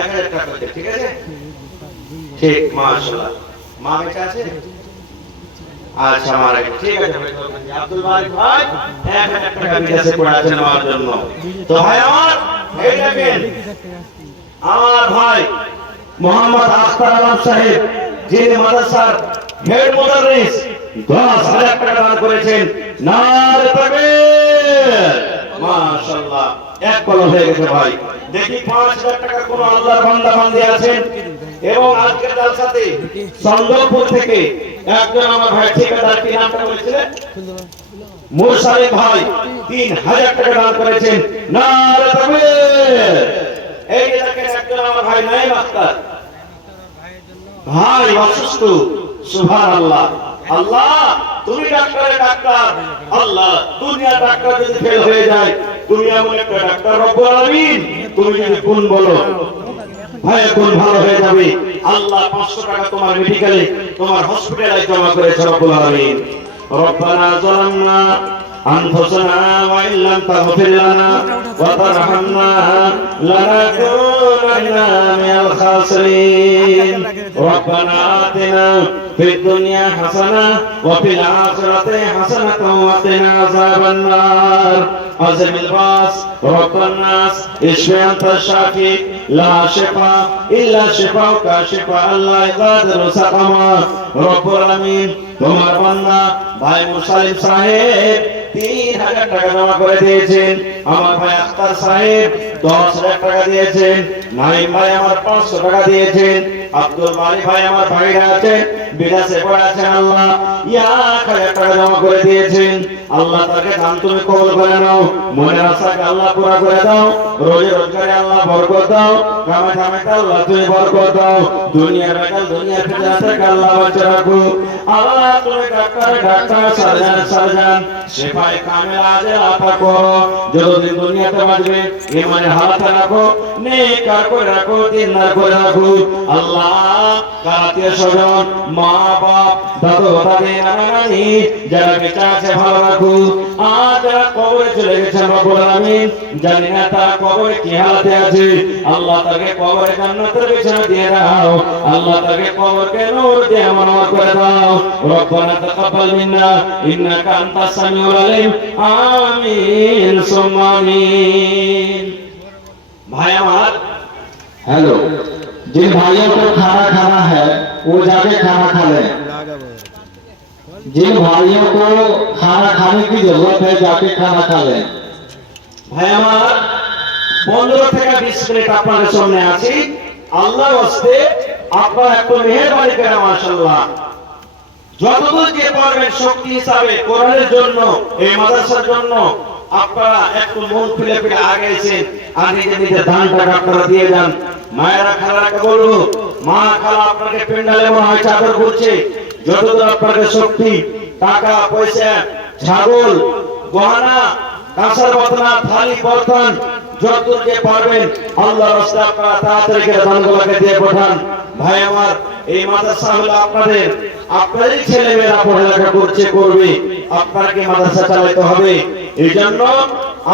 1000 টাকা করে, ঠিক আছে? ঠিক, মাশাআল্লাহ। মা বেঁচে আছে? আচ্ছা মারা গেছে, ঠিক আছে ভাই। আব্দুল বারিক ভাই 1000 টাকা দিয়েছে পড়াতে নেওয়ার জন্য। তো ভাই আমার এই দেখেন আমার ভাই মোহাম্মদ আখতার আলম সাহেব, যিনি মাদ্রাসার হেড মুদাররিস, 10,000 টাকা দান করেছেন। নারে তাকবীর, মাশাআল্লাহ। এক কলম হয়ে গেছে ভাই। দেখি 5,000 টাকা কোন আল্লাহর বান্দা বান্দি আছেন? এবং আজকের জালসাতে চন্দ্রপুর থেকে একজন আমার ভাই ঠিকাদার, কি নামটা বলেছিলেন? মুরসালিম ভাই 3,000 টাকা দান করেছেন। নারে তাকবীর। এই যে দেখেন একজন আমার ভাই নাইম আক্তার ভাই অসুস্থ, সুবহানাল্লাহ। আল্লাহ তুমি ডাক্তারের ডাক্তার, আল্লাহ দুনিয়া ডাক্তার যদি ফেল হয়ে যায়, তুমি এমন একটা ডাক্তার রব্বুল আলামিন, তুমি যদি কোন বলো ভাই কোন ভালো হয়ে যাবে। আল্লাহ 500 টাকা তোমার মেডিকেলে, তোমার হসপিটালে জমা করেছে রব্বুল আলামিন। রব্বানা যালামনা আনফুসানা ওয়া ইল্লাম তাগফির লানা ওয়া তারহামনা লানাকুনান্না মিনাল খাসিরিন। রব্বানা আতিনা ফিদ দুনিয়া হাসানাহ ওয়া ফিল আখিরাতি হাসানাতাও ওয়া কিনা আযাবান নার। আযমিল বাস রব্বান নাস ইশফি আনতা শাফি লা শিফা ইল্লা শিফাউকা শিফাআন লা ইয়াগাদিরু সাকামা। রব্বুল আলামিন তোমার বান্দা ভাই মুসালিম সাহেব 3,000 টাকা জমা করে দিয়েছেন। আমার ভাই আখতার সাহেব 10,000 টাকা দিয়েছেন। নাইম ভাই আমার 500 টাকা দিয়েছেন। আব্দুল মালিক ভাই আমার ভাইরা আছে বিলাসে পড়ে আছেন, আল্লাহ 1,000 টাকা জমা করে দিয়েছেন। আল্লাহ তাকে দান তুমি কবুল করে নাও, মনের আশাকে আল্লাহ পুরা করে দাও, রোজি রোজগারে আল্লাহ বরকত দাও, কামে কামে আল্লাহ তুমি বরকত দাও, দুনিয়ার বেকাল দুনিয়ার ফিতনা থেকে আল্লাহ বাঁচিয়ে রাখো। আল্লাহ তুমি ডাক্তার সার্জন শিফায়ে কামিল আজে আপা করো, যতদিন দুনিয়াতে বাঁচবে ইমানের হালাতে রাখো, নেক কাজ করে রাখো, দিনদার করে রাখো। আল্লাহ আত্মীয় স্বজন, মা বাপ, দাদু দাদি নানা নানি যারা বেঁচে আছে ভালো রাখো। আজ যারা কবরে চলে গেছেন রব্বুল আলামিন, জানি না তারা কবরে কি হালাতে আছে, আল্লাহ তাকে কবরে জান্নাতের বিছানা দিয়ে দাও, আল্লাহ তাকে কবরকে নূর দিয়ে মনোহর করে দাও। রব্বানা তাকাব্বাল মিন্না ইন্নাকা আনতাস সামিউল আলিম। আমিন সুম্মা আমিন। भाई हमार हेलो, जिन भाइयों को खाना खाना है वो जाके खाना खा लें। जिन भाइयों को खाना खाने की जरूरत है जाके खाना खा लें। भाई हमार 15 থেকে 20 মিনিট আপনাদের সামনে আছি। আল্লাহর ওয়াস্তে আপনারা একটু মেহেরবানি করে মাশাআল্লাহ যতদূর যে পারবেন শক্তি হিসাবে কোরআনের জন্য, এই মাদ্রাসার জন্য আপনারা একটু মন খুলে খুলে আগেছেন, আর নিজে নিজে দান টাকা আপনারা দিয়ে যান। মায়েরা খালাকে বলবো, মা খালা আপনাকে পেন্ডালে মনে হয় চাদর করছে, যতদূর আপনাদের শক্তি টাকা পয়সা ছাগল গহনা কাঁসার বদনা থালি বর্তন যতদূর যে পারবেন আল্লাহর রাস্তায় আপনারা তাড়াতাড়ি করে দানগুলোকে দিয়ে পাঠান। ভাই আমার এই মাদ্রাসা হলো আপনাদের, আপনারই ছেলেমেয়েরা পড়ালেখা করছে করবে, আপনাকে মাদ্রাসা চালাতে হবে। এই জন্য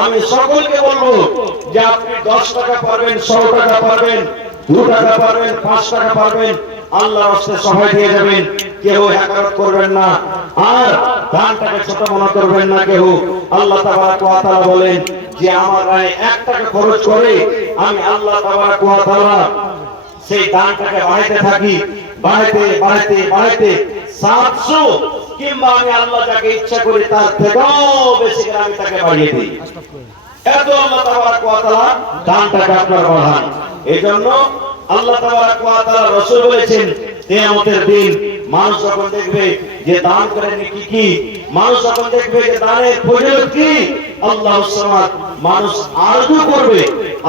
আমি সকলকে বলবো যে আপনি 10 টাকা পারবেন, 100 টাকা পারবেন, 2 টাকা পারবেন, 5 টাকা পারবেন, আল্লাহর রাস্তায় সহায় দিয়ে যাবেন। কেউ হ্যাকারত করবেন না, আর দানটাকে ছোট মনে করবেন না কেউ। আল্লাহ তাবারাক ওয়া তাআলা বলেন যে আমার রায়ে 1 টাকা খরচ করে আমি আল্লাহ তাবারাক ওয়া তাআলা সেই দানটাকে বাড়াইতে থাকি, বাড়াইতে বাড়াইতে বাড়াইতে 700 কিংবা আমি আল্লাহ যাকে ইচ্ছা করি তার থেকেও বেশি করে আমি তাকে বাড়িয়ে দিই। এত আল্লাহ তাবারাক ওয়া তাআলা দানটাকে আপনারা বাড়ান। এই জন্য আল্লাহ তাবারক ওয়া তাআলা রাসূল বলেছেন কিয়ামতের দিন মানুষ যখন দেখবে যে দান করে নেকি কি, মানুষ যখন দেখবে যে দানের ফজিলত কি, আল্লাহু সামাদ, মানুষ আরজু করবে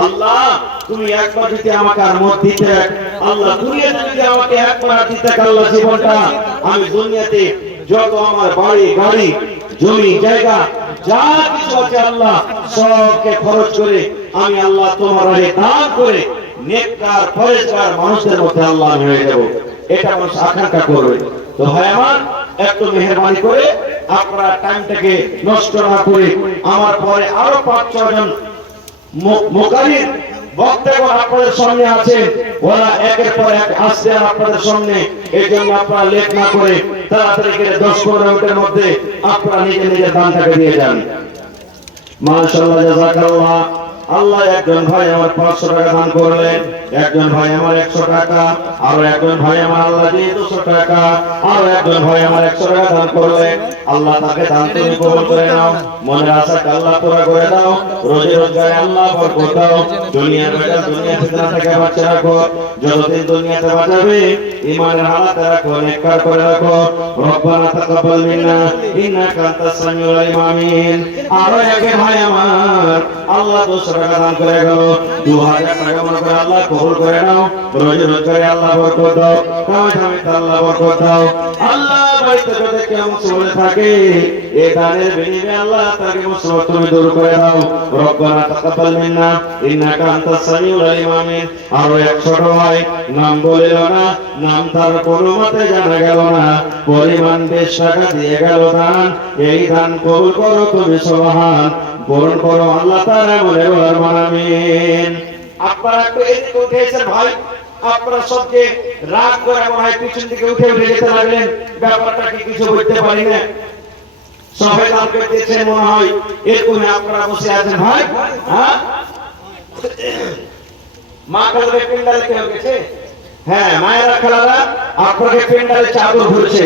আল্লাহ তুমি একবার যদি আমাকে আর মত দিতে, আল্লাহ দুনিয়াতে যদি আমাকে একবার দিতে, আল্লাহ জীবনটা আমি দুনিয়াতে যত আমার বাড়ি গাড়ি জমি জায়গা যা কিছু আছে আল্লাহ সবকে খরচ করে আমি আল্লাহ তোমার রাহে দান করে নেককার পরেজগার মানুষদের মধ্যে আল্লাহ হয়ে যাব, এটা মানুষ আকাঙ্ক্ষা করবে। তো ভাই আমার একটু মেহেরবানি করে আপনারা টাইমটাকে নষ্ট না করে আমার পরে আরো 5-6 জন মুকারির বক্তাগণ আপনাদের সামনে আছেন, ওরা একের পর এক আসছেন আপনাদের সামনে, এই জন্য আপনারা লেট না করে তাড়াতাড়ি করে 10-15 মিনিটের মধ্যে আপনারা নিজের দানটাকে দিয়ে যান। মাশাআল্লাহ, জাযাকাল্লাহ। আল্লাহ একজন ভাই আমার 500 টাকা দান করলেন, একজন ভাই আমার 100 টাকা, আর একজন ভাই আমার আল্লাহ দিয়ে 200 টাকা, আর একজন ভাই আমার 100 টাকা দান করলেন। আল্লাহ তাকে দান তুমি কবুল করে নাও, মনের আশা আল্লাহ পুরা করে দাও, রোজি রোজগারে আল্লাহ বরকত দাও, দুনিয়ার বেটা দুনিয়া ফিতনা থেকে বাঁচিয়ে রাখো, যতদিন দুনিয়াতে বাঁচাবে ঈমানের হালাতে রাখো, নেককার করে রাখো। রব্বানা তাকাব্বাল মিন্না ইন্নাকা আনতাস সামিউল আলিম। আমিন। আর এক ভাই আমার আল্লাহ 200 টাকা দান করে গেল, 2000 টাকা মনে করে আল্লাহ কবুল করে নাও, রোজি রোজগারে আল্লাহ বরকত দাও, কামাই কামাইতে আল্লাহ বরকত দাও। আল্লাহ বাড়িতে যদি কেউ চলে থাকে এই দানের বিনিময়ে আল্লাহ তাকে মুসিবত তুমি দূর করে দাও। রব্বানা তাকাব্বাল মিন্না ইন্নাকা আনতাস সামিউল আলিম। আমিন। আর এক ছোট ভাই নাম বলিল না, নাম তার কোনো মতে জানা গেল না, পরিমাণ 20 টাকা দিয়ে গেল দান, এই দান কবুল করো তুমি সুবহান, পূরণ করো আল্লাহ তাআলা বলে বলমান। আমিন। আপনারা একটু এদিকে উঠে এসেছেন ভাই, আপনারা সবকে রাগ করে ভাই পিছন দিকে উঠে উঠে যেতে লাগলেন, ব্যাপারটা কি কিছু বুঝতে পারি না, সবাই দান করতেছেন মনে হয় এরকম আপনারা বসে আছেন ভাই। হ্যাঁ, মা কালকে পিন্ডালে কেউ গেছে, হ্যাঁ মায়েরা খালারা আপনাকে পিন্ডালে চাদর ধরেছে,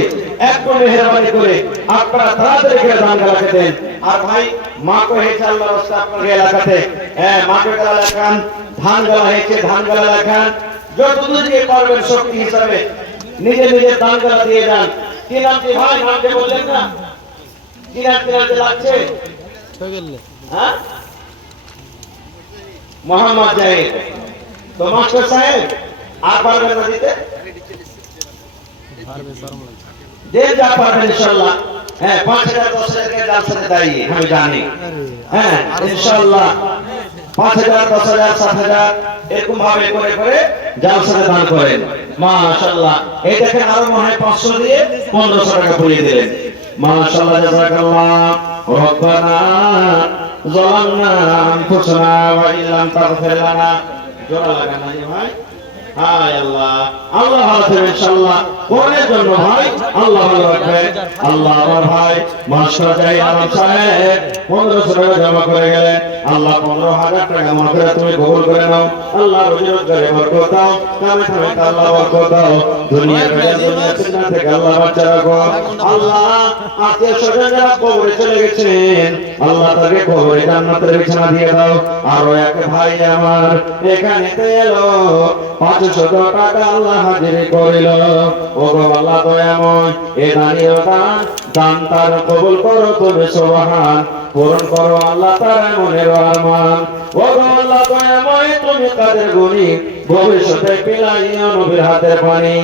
একটু মেহেরবানি করে আপনারা তাড়াতাড়ি করে দান গালাকে দেন। আর ভাই মা কো হয়েছে আল্লাহ রাস্তা আপনার এলাকাতে, হ্যাঁ মাকে গালা লাগান, ধান গালা হয়েছে ধান গালা লাগান, যতদূর দিয়ে পারবেন শক্তি হিসাবে নিজে নিজে দান গালা দিয়ে যান। কি নাম কি ভাই, নামটা বললেন না, কি নাম লাগছে? হ্যাঁ, মোহাম্মদ জাহিদ। তো মাস্টার সাহেব আর পারবেন না দিতে, যে যা পারবেন ইনশাআল্লাহ। হ্যাঁ 5000 10,000 কে জালসাতে দাঁড়িয়ে আমি জানি, হ্যাঁ ইনশাআল্লাহ 5000 10,000 7,000 এরকম ভাবে করে করে জালসাতে দান করেন। মাশাআল্লাহ। এই দেখেন আরো মনে হয় 500 দিয়ে 1500 টাকা পুড়িয়ে দিলেন। মাশাআল্লাহ, জাযাকাল্লাহ। রব্বানা যালামনা আনফুসানা ওয়া ইল্লাম তাগফির লানা, জোড়া লাগান না ভাই। হায় আল্লাহ, আল্লাহ ভালো থাকবে ইনশাআল্লাহ। কোরআনের জন্য ভাই আল্লাহ ভালো রাখবে। আল্লাহ আমার ভাই মাস্টার জাহিদ আলম সাহেব 1500 টাকা জমা করে গেলেন, আল্লাহ 15,000 টাকা মাফিরা তুমি কবুল করে নাও, আল্লাহ রোজি রোজগারে বরকত দাও, কামে কামাইতে আল্লাহ বরকত দাও, দুনিয়ার বেজার দুনিয়া ফিতনা থেকে আল্লাহ বাঁচিয়ে রাখো। আল্লাহ আত্মীয় স্বজন যারা কবরে চলে গেছেন আল্লাহ তাকে কবরে জান্নাতের বিছানা দিয়ে দাও। আর এক ভাই আমার এখানে এলো 500 টাকা আল্লাহ হাজির করিল, ও গো আল্লাহ দয়াময় এ দানিও দান, দান তার কবুল করো তুমি সুবহান, পূরণ করো আল্লাহ তার মনের আরমান। ও গো আল্লাহ দয়াময় তুমি তাদের গুণী, ভবিষ্যতে পিলাইও নবীর হাতের পানি,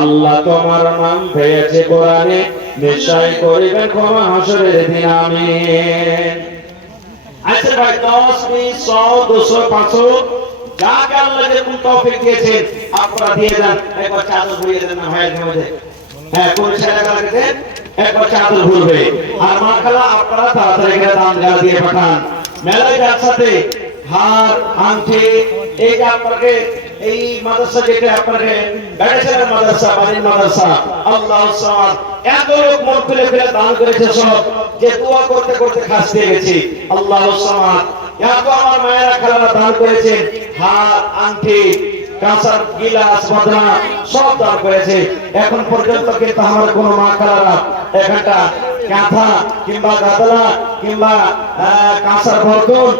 আল্লাহ তোমার নাম পেয়েছে কোরআনে, নিশ্চয় করিবেন ক্ষমা হাসরের দিন। আমিন। আচ্ছা ভাই 10 20 100 200 500 যাকে আল্লাহ যেরকম তৌফিক দিয়েছেন আপনারা দিয়ে দেন। একবার চাদর ভরিয়ে দেন না ভাইয়ের মধ্যে, হ্যাঁ কোন ছেলেটা লাগে একবার চাদর ভরবে। আর মা খালা আপনারা তাড়াতাড়ি করে দান গালা দিয়ে পাঠান। মেলায় একসাথে হার আংটি, এই যে আপনাকে এই মাদ্রাসা যেটা আপনাকে বেড়েছেন মাদ্রাসা বাড়ির মাদ্রাসা, আল্লাহ সামাদ এত লোক মন খুলে খুলে দান করেছে সব, যে দোয়া করতে করতে খাস দিয়ে গেছি। আল্লাহ সামাদ এত আমার মায়েরা খালারা দান করেছে, হার আংটি কাঁসার গিলাস বদনা সব দান করেছে। এখন পর্যন্ত কিন্তু আমার কোন মা খালারা এখানটা কাঁথা কিংবা গাদলা কিংবা কাঁসার বর্তন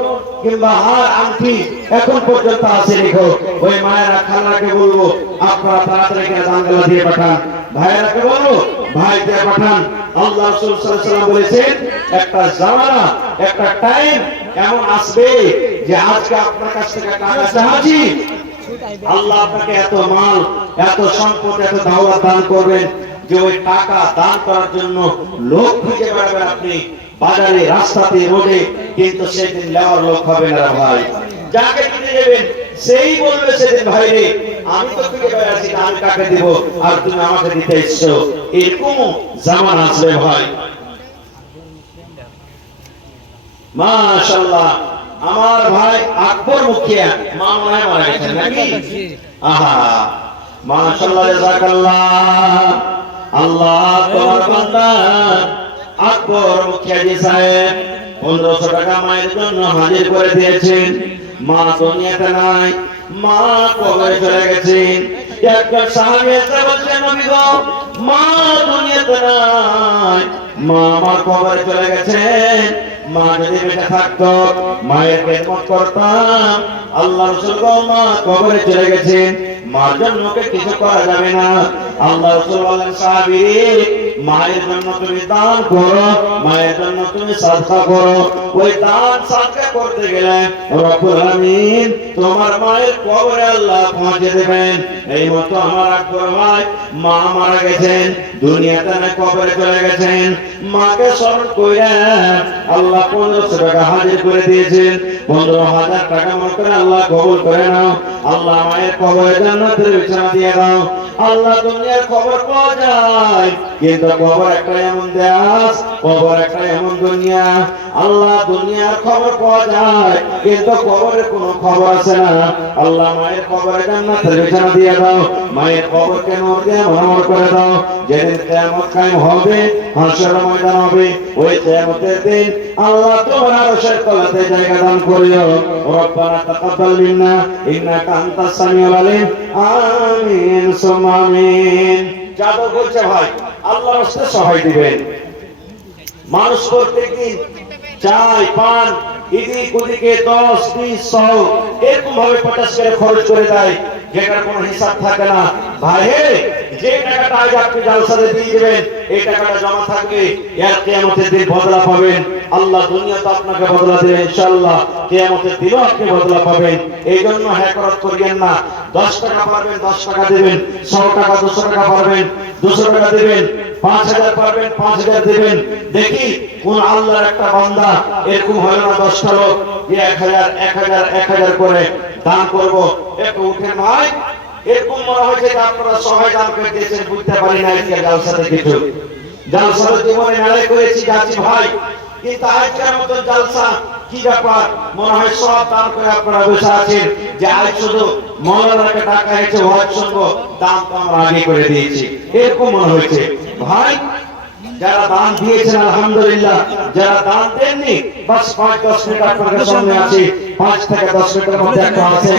কিংবা হার আংটি এখন পর্যন্ত আছে রেখো, ওই মায়েরা খালাকে বলবো আপনারা তাড়াতাড়ি করে দানগুলো দিয়ে পাঠান, ভাইয়েরাকে বলবো ভাই দিয়ে পাঠান। আল্লাহ রাসূল সাল্লাল্লাহু আলাইহি ওয়াসাল্লাম বলেছেন একটা জামানা একটা টাইম এমন আসবে যে আজকে আপনার কাছ থেকে টাকা চাচ্ছি, আল্লাহ আপনাকে এত মাল এত সম্পদ এত দাওলাত দান করবেন যে ওই টাকা দান করার জন্য লোক খুঁজে বেড়াবেন আপনি বাজারে রাস্তাতে রোডে, কিন্তু সেদিন নেওয়ার লোক হবে না ভাই। যাকে দিতে দেবেন সেই বলবে সেদিন ভাই রে আমি তো খুঁজে বেড়াচ্ছি আমি কাকে দিব আর তুমি আমাকে দিতে এসছো, এরকম জামানা আসবে ভাই। মাশাআল্লাহ আমার ভাই আকবর মুখিয়া মা মনে হয় মারা গেছেন নাকি? আহা মাশাআল্লাহ জাযাকাল্লাহ। আল্লাহ তোমার বান্দা আকবর মুখিয়া জি সাহেব 1500 টাকা মায়ের জন্য হাজির করে দিয়েছেন। মা দুনিয়াতে নাই, মা কবরে চলে গেছেন। একজন সাহাবী এসে বলছেন নবী গো মা দুনিয়াতে নাই, মা আমার কবরে চলে গেছেন, মা যদি বেঁচে থাকতো মায়ের খেদমত করতাম। আল্লাহ রাসূল গো মা কবরে চলে গেছেন, মার জন্য কিছু করা যাবে না। আল্লাহ রাসূল বলেন সাহাবী মায়ের জন্য তুমি দান করো, মায়ের জন্য তুমি সাদকা করো। ওই দান সাদকা করতে গেলে রব্বুল আলামিন তোমার মায়ের কবরে আল্লাহ পৌঁছে দেবেন। এই মতো আমার আকবর ভাই মা মারা গেছেন, দুনিয়াতে না কবরে চলে গেছেন, মাকে স্মরণ করে আল্লাহ 1500 টাকা হাজির করে দিয়েছেন। 15,000 টাকা মত করে আল্লাহ কবুল করে নাও। আল্লাহ মায়ের কবরে জান্নাতের বিছানা দিয়ে দাও। আল্লাহ দুনিয়ার খবর পাওয়া যায় কিন্তু কবর একটা এমন দেশ, কবর একটা এমন দুনিয়া। আল্লাহ দুনিয়ার খবর পাওয়া যায় কিন্তু কবরের কোনো খবর আছে না। আল্লাহ মায়ের কবরে জান্নাতের বিছানা দিয়ে দাও, মায়ের কবরকে নূর দিয়ে মনোহর করে দাও। যেদিন কিয়ামত কায়েম হবে, হাসরের ময়দান হবে, ওই কিয়ামতের দিন আল্লাহ তোমার আরশের তলাতে জায়গা দান করিও। রব্বানা তাকাব্বাল মিন্না ইন্নাকা আনতাস সামিউল আলিম। আমিন সুম্মা আমিন। যাদব বলছে ভাই আল্লাহর রাস্তায় সহায় দিবেন। মানুষ প্রত্যেকদিন চাই পান এদিক ওদিকে 10, 20, 100 এরকম ভাবে 50 করে খরচ করে দেয়, যেটার কোনো হিসাব থাকে না। ভাই যে টাকাটা আজ আপনি জালসাতে দিয়ে দিবেন এই টাকাটা জমা থাকবে, এর কিয়ামতের দিন বদলা পাবেন। আল্লাহ দুনিয়াতে আপনাকে বদলা দেবে ইনশাআল্লাহ, কিয়ামতের দিনও আপনি বদলা পাবেন। এই জন্য হ্যাকরত করিয়েন না। 10 টাকা পারবেন 10 টাকা দেবেন, 100 টাকা 200 টাকা পারবেন 200 টাকা দেবেন, 5000 পারবেন 5000 দেবেন। দেখি কোন আল্লাহর একটা বান্দা এরকম হলো না 10টা লোক 1000 1000 1000 করে দান করব। একটু উঠেন ভাই, এরকম মনে হয়েছে যে আপনারা সবাই দান করে দিয়েছেন, বুঝতে পারি না আজকে জালসাতে কিছু। জালসাতে জীবনে মেলায় করেছি যাচ্ছি ভাই, কিন্তু আজকের মতো জালসা কি ব্যাপার মনে হয় সব দান করে আপনারা বসে আছেন যে আজ শুধু মৌলানাকে টাকা হয়েছে ওয়াজ শুনবো, দান তো আমরা আগে করে দিয়েছি, এরকম মনে হয়েছে। ভাই যারা দান দিয়েছেন আলহামদুলিল্লাহ, যারা দান দেননি বাস 5-10 মিনিট আপনাদের সামনে আছে, 5 থেকে 10 মিনিটের মধ্যে একটা আছে।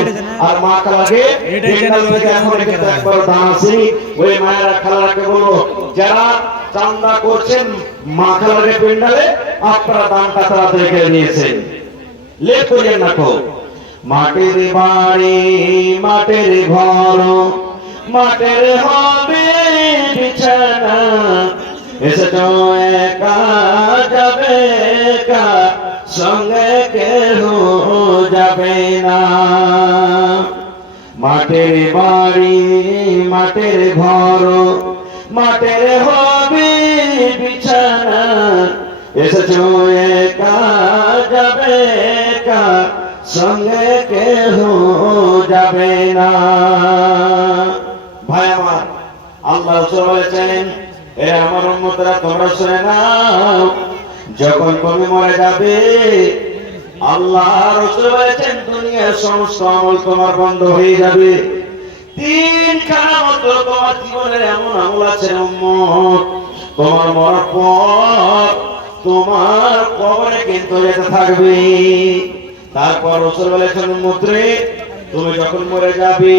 আর মা খালাকে পেন্ডাল থেকে এখন কিন্তু একবার দান আছে, ওই মায়েরা খালাকে বলবো যারা চান্দা করছেন মা খালাকে পেন্ডালে আপনারা দানটা তাড়াতাড়ি করে নিয়েছেন, লেট করিয়েন না কো। মাটির বাড়ি মাটির ঘর মাটির হবে বিছানা, এসে তো একা যাবে একা সঙ্গে কেহ যাবে না। মাটির বাড়ি মাটির ঘর মাটির হবে বিছানা, এসেছ একা যাবে একা সঙ্গে কেহ যাবে না। ভাই আমার আল্লাহ বলেছেন এ আমার উম্মতরা তোমরা শুনে নাও, যখন তুমি মরে যাবে আল্লাহ রাসূল বলেছেন দুনিয়ার সমস্ত আমল তোমার বন্ধ হয়ে যাবে। 3খানা মাত্র তোমার জীবনের এমন আমল আছে উম্মত, তোমার মরার পর তোমার কবরে কিন্তু যেতে থাকবে। তারপর রাসূল বলেছেন উম্মত রে তুমি যখন মরে যাবে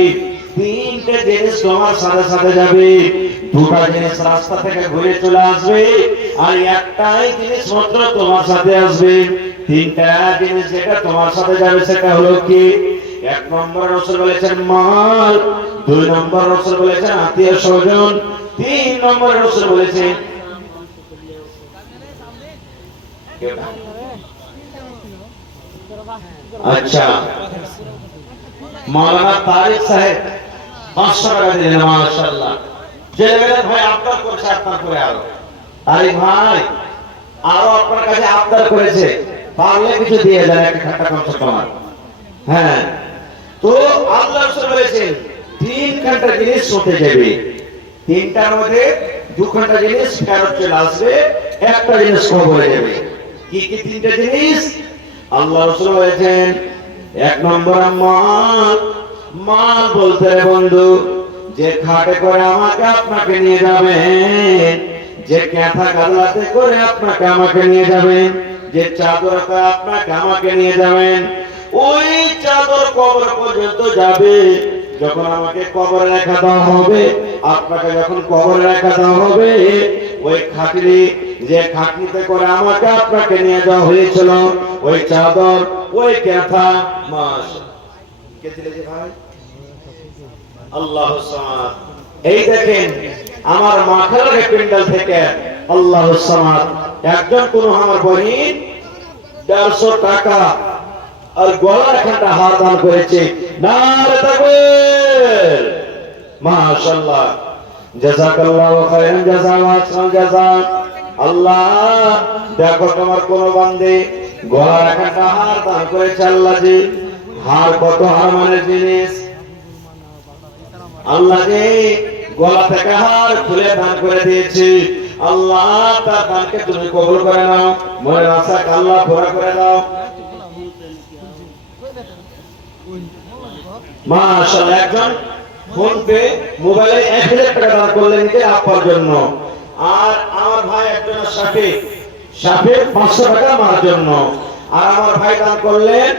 3টে জিনিস তোমার সাথে সাথে যাবে, 2টা জিনিস রাস্তা থেকে ঘুরে চলে আসবে আর একটাই জিনিস মাত্র তোমার সাথে আসবে। তিনটা জিনিস যেটা তোমার সাথে যাবে সেটা হলো কি? এক নম্বর রাসূল বলেছেন মাল, দুই নম্বর রাসূল বলেছেন আত্মীয় স্বজন, তিন নম্বর রাসূল বলেছেন আচ্ছা মাওলানা তারিক সাহেব 500 টাকা দিলেন মাশাআল্লাহ। ছেলেমেয়েরা ভাই আবদার করছে আপনার করে আরো, তারিক ভাই আরো আপনার কাছে আবদার করেছে, পারলে কিছু দিয়ে দেন একটা খাতা কমসে কম। হ্যাঁ তো আল্লাহ রাসূল বলেছেন 3 ঘন্টা জিনিস হতে যাবে, তিনটার মধ্যে 2 ঘন্টা জিনিস ফেরত চলে আসবে, একটা জিনিস কবরে যাবে। কি কি তিনটা জিনিস? আল্লাহ রাসূল বলেছেন এক নম্বর মাল। মাল বলতে বন্ধু যে খাটে করে আমাকে আপনাকে নিয়ে যাবেন, যে ক্যাথা গাদলাতে করে আপনাকে আমাকে নিয়ে যাবেন, যে চাদর আপনাকে আমাকে নিয়ে যাবেন, ওই চাদর কবর পর্যন্ত যাবে। যখন আমাকে কবরে রেখে দেওয়া হবে, আপনাকে যখন কবরে রেখে দেওয়া হবে, ওই খাটনি যে খাটনিতে করে আমাকে আপনাকে নিয়ে যাওয়া হয়েছিল, ওই চাদর ওই ক্যাথা মাস কে দিলে যে ভাই? আল্লাহু সামাদ। এই দেখেন আমার মাখার পিন্ডাল থেকে আল্লাহু সামাদ একজন কোন আমার বহিন 150 টাকা আর গলার একটা হার দান করেছে। নারে তাকবীর, মাশাআল্লাহ, জাযাকাল্লাহু খায়রান জাযা ওয়া আহসান জাযা। আল্লাহ দেখো তোমার কোন বান্দে গলার একটা হার দান করেছে। আল্লাহ জি হার কত হার মানে জিনিস, আল্লাহ জি গলা থেকে হার খুলে দান করে দিয়েছে। আল্লাহ তার দানকে তুমি কবুল করে নাও, মনের আশা আল্লাহ পুরা করে দাও। মাশাআল্লাহ একজন ফোন পে মোবাইলে 1000 টাকা দান করলেন নিজে আপনার জন্য, আর আমার ভাই একজন সাফে 500 টাকা মার জন্য, আর আমার ভাই দান করলেন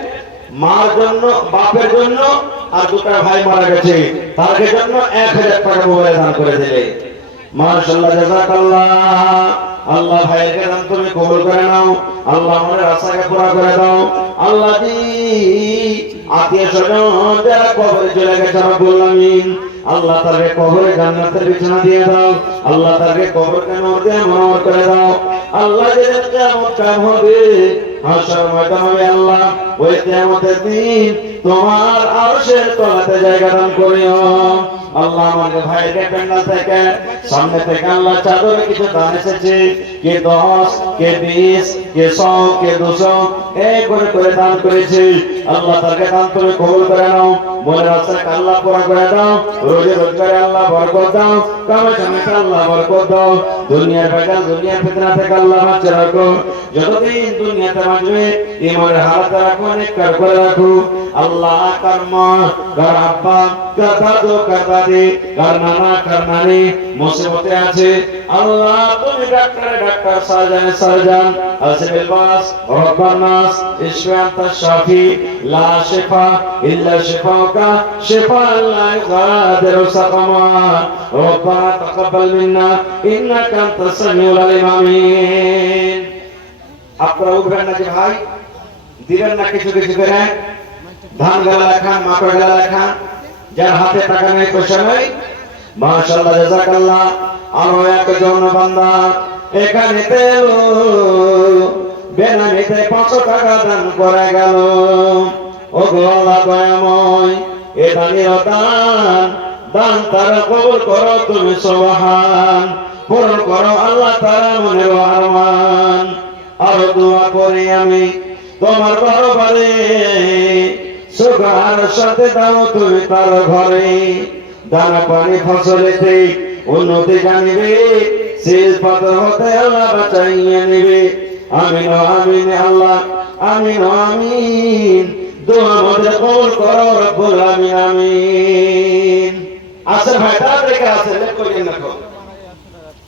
মার জন্য, বাপের জন্য, আর দুটো ভাই মারা গেছে তার জন্য 1000 টাকা মোবাইলে দান করে দিলে। মাশাআল্লাহ জাযাকাল্লাহ। আল্লাহ ভাইকে দান তুমি কবুল করে নাও, আল্লাহ মনের আশাকে পুরা করে দাও। আল্লাহ জি আত্মীয় স্বজন যারা কবরে চলে গেছে রব্বুল আমিন, আল্লাহ তাকে কবরে জান্নাতের বিছানা দিয়ে দাও, আল্লাহ তাকে কবরকে নূর দিয়ে মনোহর করে দাও। আল্লাহ যেদিন কিয়ামত কায়েম হবে, হাশর ময়দান হবে, আল্লাহ ওই কিয়ামতের দিন তোমার আরশের তলাতে জায়গা দান করিও। আল্লাহ আমাদের ভাইকে প্যান্ডেল থেকে সামনে থেকে আল্লাহ চাদরে কিছু দান এসেছে, কে 10 কে 20 কে 100 কে 200 এই করে দান করেছে। আল্লাহ তাকে দান করে কবুল করে নাও, মনের আশাকে আল্লাহ পুরা করে দাও, রোজে রোজগারে আল্লাহ বরকত দাও, কামে কামে আল্লাহ বরকত দাও, দুনিয়ার বেগাল দুনিয়ার ফিতনা থেকে আল্লাহ বাঁচিয়ে রাখো। যতদিন দুনিয়াতে বাঁচবে ইমানের হালাতে রাখো, নেককার করে রাখো। আল্লাহ কার মা কার আব্বা কার দাদু কার দাদি কার নানা কার নানি মুসিবতে আছে, আল্লাহ তুমি ডাক্তার সার্জন আসিফুল বাস রব্বান নাস ইশফি আনতা শাফি লা শিফা ইল্লা শিফাউকা শিফাআন লা ইগাদিরু সাকামা রব্বানা তাকাব্বাল মিন্না ইন্নাকা আনতাস সামিউল আলিম। আমিন। আপনারা উঠবেন নাকি ভাই? দিবেন না কিছু কিছু করে? ধান গালা খান, মাকড় গালা খান, যার হাতে টাকা নেই পয়সা নেই। মাশাআল্লাহ জাযাকাল্লাহ। আরো একজন বান্দা এখানে বেনামিতে 500 টাকা দান করে গেল। ও গো আল্লাহ দয়াময়, এ দানের দান তারা কবুল করো তুমি সুবহান, পূরণ করো আল্লাহ তারা মনের আরমান। আরো দোয়া করি আমি তোমার দরবারে, সুগার সাথে দাও তুমি তার ঘরে, দানা পানি ফসলেতে উন্নতি জানিবে, শেষ পাথর হতে আল্লাহ বাঁচাইয়া নিবে। আমিন আমিন আল্লাহ, আমিন আমিন। দোয়া মধ্যে কবুল করো রব্বুল আমিন। আমিন। আসেন ভাই, তাড়াতাড়ি আসেন, লেট করিয়েন না গো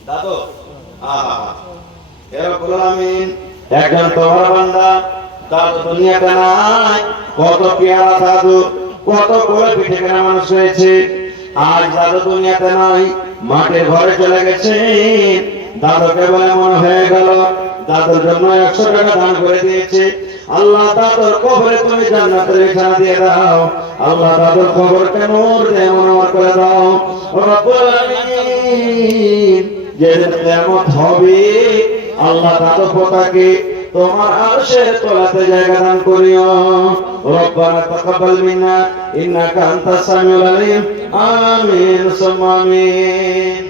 দাদু। হে রব্বুল আমিন, একজন তোমার বান্দা দাদু দুনিয়াতে নাই, কত পেয়ারা দাদু, কত করে পিঠে কেনা মানুষ হয়েছে, আজ দাদু দুনিয়াতে নাই, মাটির ঘরে চলে গেছে। দাদুকে বলে মনে হয়ে গেল দাদুর জন্য 100 টাকা দান করে দিয়েছে। আল্লাহ দাদুর কবরে তুমি জান্নাতের বিছানা দিয়ে দাও আল্লাহ দাদুর কবরকে নূর দিয়ে মনোহর করে দাও রব্বুল আলামিন যেদিন কিয়ামত হবে আল্লাহ দাদু পোতাকে তোমার আরশের তলাতে জায়গা দান করিও রব্বানা তাকাব্বাল মিন্না ইন্নাকা আনতাস সামিউল আলিম আমিন সুম্মা আমিন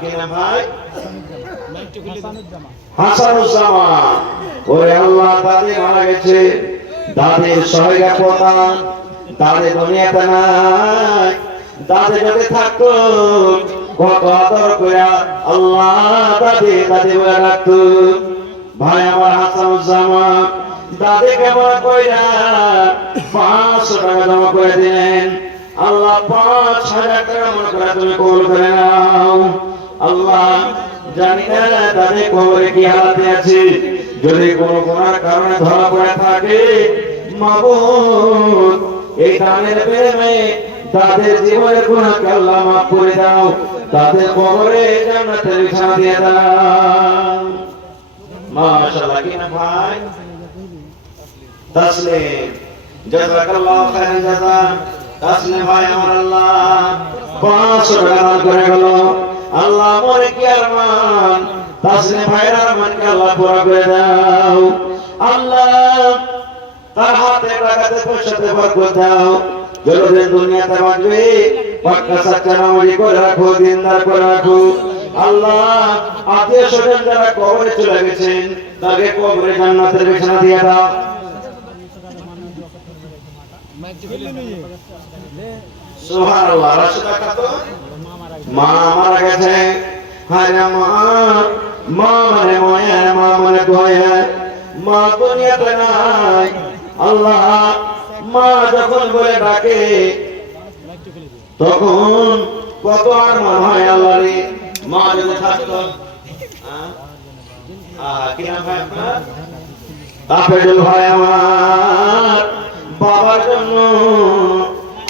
কি নাম ভাই হাসানুজ্জামান ওরে আল্লাহ দাদি মারা গেছে দাদির সহায়ক পোতা দাদি দুনিয়াতে নাই দাদি যদি থাকতো কত আদর কইরা আল্লাহ দাদি দাদি বলে রাখতো ভাই আমার হাসানুজ্জামান দাদিকে মনে কইরা 500 টাকা জমা করে দিলেন আল্লাহ 5000 টাকা মনে করে তুমি কবুল করে নাও আল্লাহ জানি না দাদি কবরে কি হালাতে আছে যদি কোনো গুনার কারণে ধরা পড়ে থাকে মাবুদ এই দানের প্রেমে তাদের জীবনের গুনাহকে আল্লাহ মাফ করে দাও তাদের কবরে জান্নাতের বিছানা দিয়ে দাও মাশাআল্লাহ কি না ভাই তাসলিম জাযাকাল্লাহু খাইরান জাযা তাসলিম ভাই আমার আল্লাহ 500 টাকা করে গেল আল্লাহ মনে কি আরমান তাসলিম ভাইয়ের আরমানকে আল্লাহ পুরা করে দাও আল্লাহ তার হাতে টাকাতে পয়সাতে বরকত দাও যতদিন দুনিয়াতে বাঁচবে পাক্কা সাচ্চা নামাজি করে রাখো দিনদার করে রাখো আল্লাহ আত্মীয় স্বজন যারা কবরে চলে গেছেন তাকে কবরে জান্নাতের বিছানা দিয়ে দাও সুবহানাল্লাহ রাশিদা খাতুন মা মারা গেছে হায় মা মা মানে ময়া মা মানে গয়া মা দুনিয়াতে নাই আল্লাহ মা যখন বলে ডাকে তখন কত আর মন হয় আল্লাহ রে মা যদি থাকতো কি নাম ভাই আপনার তাফেজুল ভাই আমার বাবার জন্য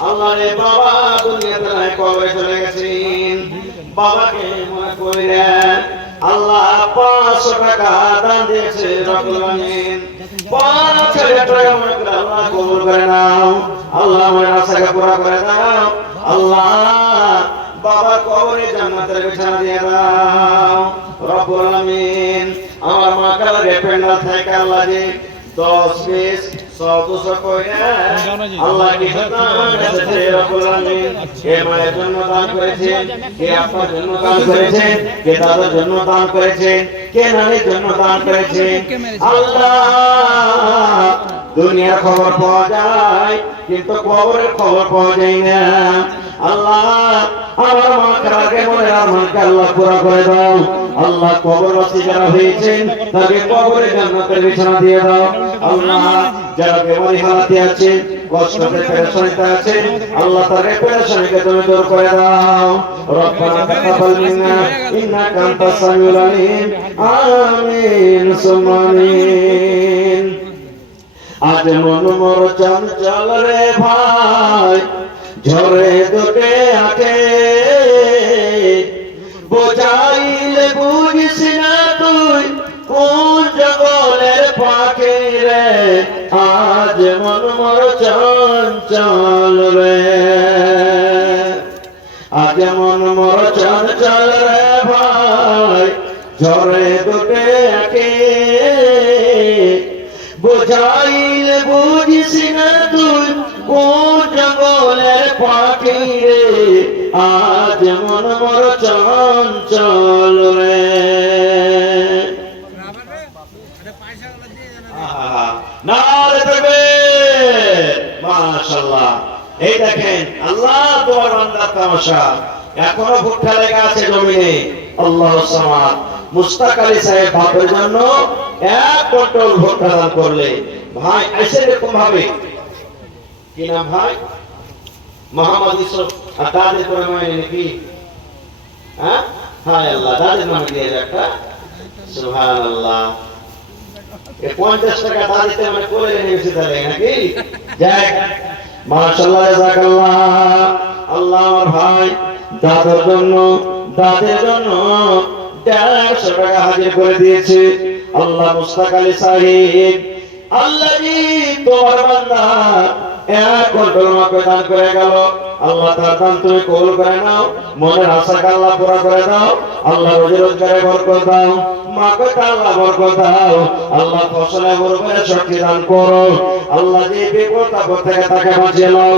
আল্লাহ রে বাবা দুনিয়াতে নাই কবরে চলে গেছেন বাবাকে মনে কইলেন আল্লাহ 500 টাকা দান দিয়েছে রব্বুল আলামিন 5000 টাকা মনে করে আল্লাহ কবুল করে নাও আল্লাহ আমার আশাকে পুরা করে দাও আল্লাহ বাবা কবরে জান্নাতের বিছানা দিয়ে দাও রব্বুল আলামিন আমার মা কালা রেপেন্ডা থেকে আল্লাহ জি 10 20 100 করে আল্লাহ কি দান করেছে রব্বুল আলামিন কে মায়ের জন্য দান করেছেন কে আপনার জন্য দান করেছেন কে দাদার জন্য দান করেছেন কে নানির জন্য দান করেছেন আল্লাহ দুনিয়ার খবর পাওয়া যায় কিন্তু কবরের খবর পাওয়া যায় না আল্লাহ আমার মা কাকে মনে আরমানকে আল্লাহ পুরা করে দাও আল্লাহ কবরবাসী যারা হয়েছেন তাকে কবরে জান্নাতের বিছানা দিয়ে দাও আল্লাহ যারা বেমারি হালাতে আছে কষ্টে পেরেশানিতে আছে আল্লাহ তাদের পেরেশানিকে তুমি দূর করে দাও রব্বানা তাকাব্বাল মিন্না ইন্নাকা আনতাস সামিউল আলিম আমিন সুম্মা আমিন আজ মন মোর চঞ্চল রে ভাই ঝরে দুটে আকে বোঝাইলে বুঝিস না তুই কোন জগলের পাখি রে আজ মন মোর চঞ্চল রে আজ মন মোর চঞ্চল রে ভাই ঝরে দুটে আকে বোঝাইলে বুঝিস না তুই কোন জঙ্গলের পাখি রে আজ মন মোর চঞ্চল রে মাশাআল্লাহ এই দেখেন আল্লাহ তোমার বান্দার তামাশা এখনো ভুট্টা লেগে আছে জমিনে আল্লাহু সামাদ মুস্তাক আলী সাহেব বাপের জন্য 1 কুইন্টাল ভুট্টা দান করলে ভাই এসে এরকম ভাবে কি নাম ভাই মোহাম্মদ ইউসুফ আর দাদের করে মানে নাকি হ্যাঁ হায় আল্লাহ দাদের নামে দিয়ে একটা সুবহানাল্লাহ এ 50 টাকা দাদিতে মানে কোলে নিয়েছে তাহলে নাকি যাক মাশাআল্লাহ জাযাকাল্লাহ আল্লাহ আমার ভাই দাদের জন্য 150 টাকা হাজির করে দিয়েছে আল্লাহ মুস্তাক আলী সাহেব, আল্লাহ জি তোমার বান্দা এক কন্ট্রোল মাকে দান করে গেল, আল্লাহ তার দান তুমি কবুল করে নাও, মনের আশাকে আল্লাহ পুরা করে দাও, আল্লাহ রোজি রোজগারে বরকত দাও, মাকে আল্লাহ বরকত দাও, আল্লাহ ফসলে বরকতে শক্তি দান করো, আল্লাহ যে বিপদ আপদ থেকে তাকে বাঁচিয়ে নাও।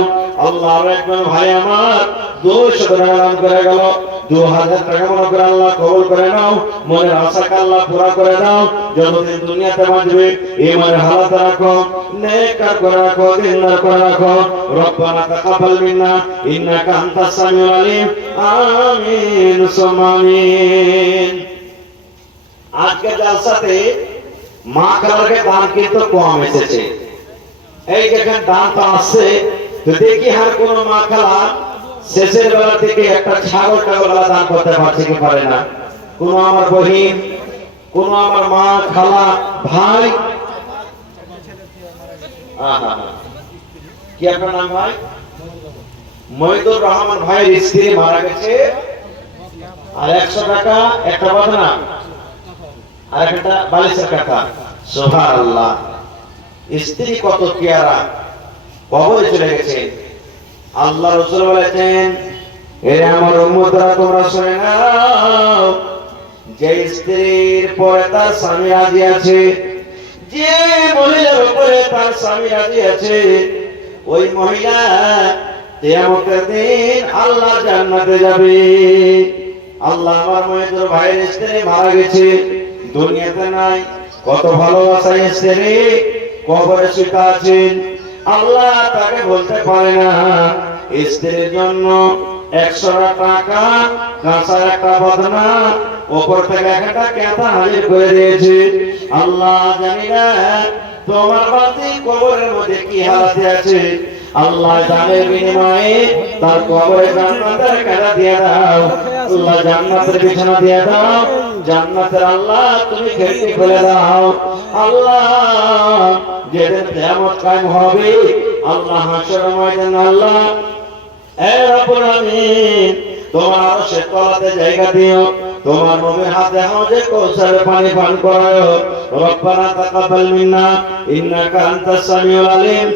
আল্লাহ আর একজন ভাই আমার 200 টাকা দান করে গেল, 2000 টাকা মনে করে আল্লাহ কবুল করে নাও, মনের আশাকে আল্লাহ পুরা করে দাও, যতদিন দুনিয়াতে বাঁচবে ইমানের হালাত রাখো, নেক কাজ করে রাখো, দিনদার করে রাখো। রব্বানা তাকাব্বাল মিন্না ইন্নাকা আনতাস সামিউল আলিম। আমিন সুম্মা আমিন। আজকে জালসাতে মা খালাকে দান কিন্তু কম এসেছে। এই যেখানে দান তো আসছে, তো দেখি আর কোন মা খালা শেষের বেলা থেকে একটা ছাগল দান করতে পারছে কি পারে না? কোন আমার বহিন, কোন আমার মা খালা ভাই, কি আপনার নাম ভাই? মহিদুর রহমান ভাইয়ের স্ত্রী মারা গেছে, আর 100 টাকা একটা কথা না, আর একটা 42 টাকা। সুবহানাল্লাহ, স্ত্রী কত পেয়ারা, কবরে চলে গেছে। আল্লাহ রাসূল বলেছেন, হে আমার উম্মতরা তোমরা শুনে নাও, যে স্ত্রীর পরে তার স্বামী রাজি আছে, যে মহিলার উপরে তার স্বামী রাজি আছে, ওই মহিলা কিয়ামতের দিন আল্লাহ জান্নাতে যাবে। আল্লাহ আমার মহিদুর ভাইয়ের স্ত্রী মারা গেছে, দুনিয়াতে নাই, কত ভালোবাসার স্ত্রী কবরে শুয়ে আছেন, আল্লাহ তাকে বলতে পারে না স্ত্রীর জন্য 100 টাকা কাঁচা একটা বদনা উপর থেকে একটা কেতা হাজির করে দিয়েছে। আল্লাহ জানি না তোমার বাতি কবরের মধ্যে কি হালাতে আছে, আল্লাহ জানের বিনিময়ে তার কবরে জান্নাতের কেতা দিয়ে দাও, আল্লাহ জান্নাতের বিছানা দিয়ে দাও, জান্নাতের আল্লাহ তুমি খিড়কি খুলে দাও। আল্লাহ যেদিন কিয়ামত কায়েম হবে, আল্লাহ হাসরের ময়দানে আল্লাহ এ রব্বুল আমিন তোমার আরশের তলাতে জায়গা দিও, তোমার নবীর হাতে হাউজে কৌসারের পানি পান করায়ো। রব্বানা তাকাব্বাল মিন্না ইন্নাকা আনতাস সামিউল আলিম।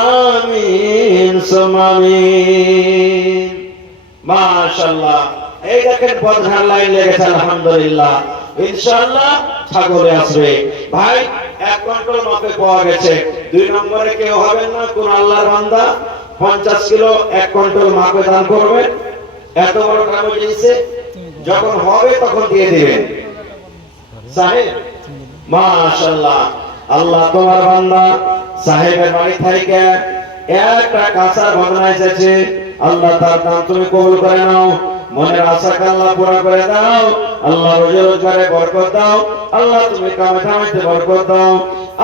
আমিন সুম্মা আমিন। মাশাআল্লাহ, এই দেখেন প্রধান লাইন লেগেছে, আলহামদুলিল্লাহ। ইনশাআল্লাহ ছাগলে আসবে ভাই, এক কন্ট্রোল মাপে পাওয়া গেছে। 2 নম্বরে কেউ হবেন না, কোন আল্লাহর বান্দা 50 কিলো এক কন্ট্রোল মাপে দান করবেন। এত বড় কাগজ দিয়েছে, যখন হবে তখন দিয়ে দিবেন সাহেব। মাশাআল্লাহ, আল্লাহ তোমার বান্দা সাহেবের বাড়ি থেকে একটা কাঁচা বদনা এসেছে, আল্লাহ তার দান তুমি কবুল করে নাও, মনের আশাকে আল্লাহ পুরা করে দাও, আল্লাহ রোজি রোজগারে বরকত দাও, আল্লাহ তুমি কামে কামাইতে বরকত দাও।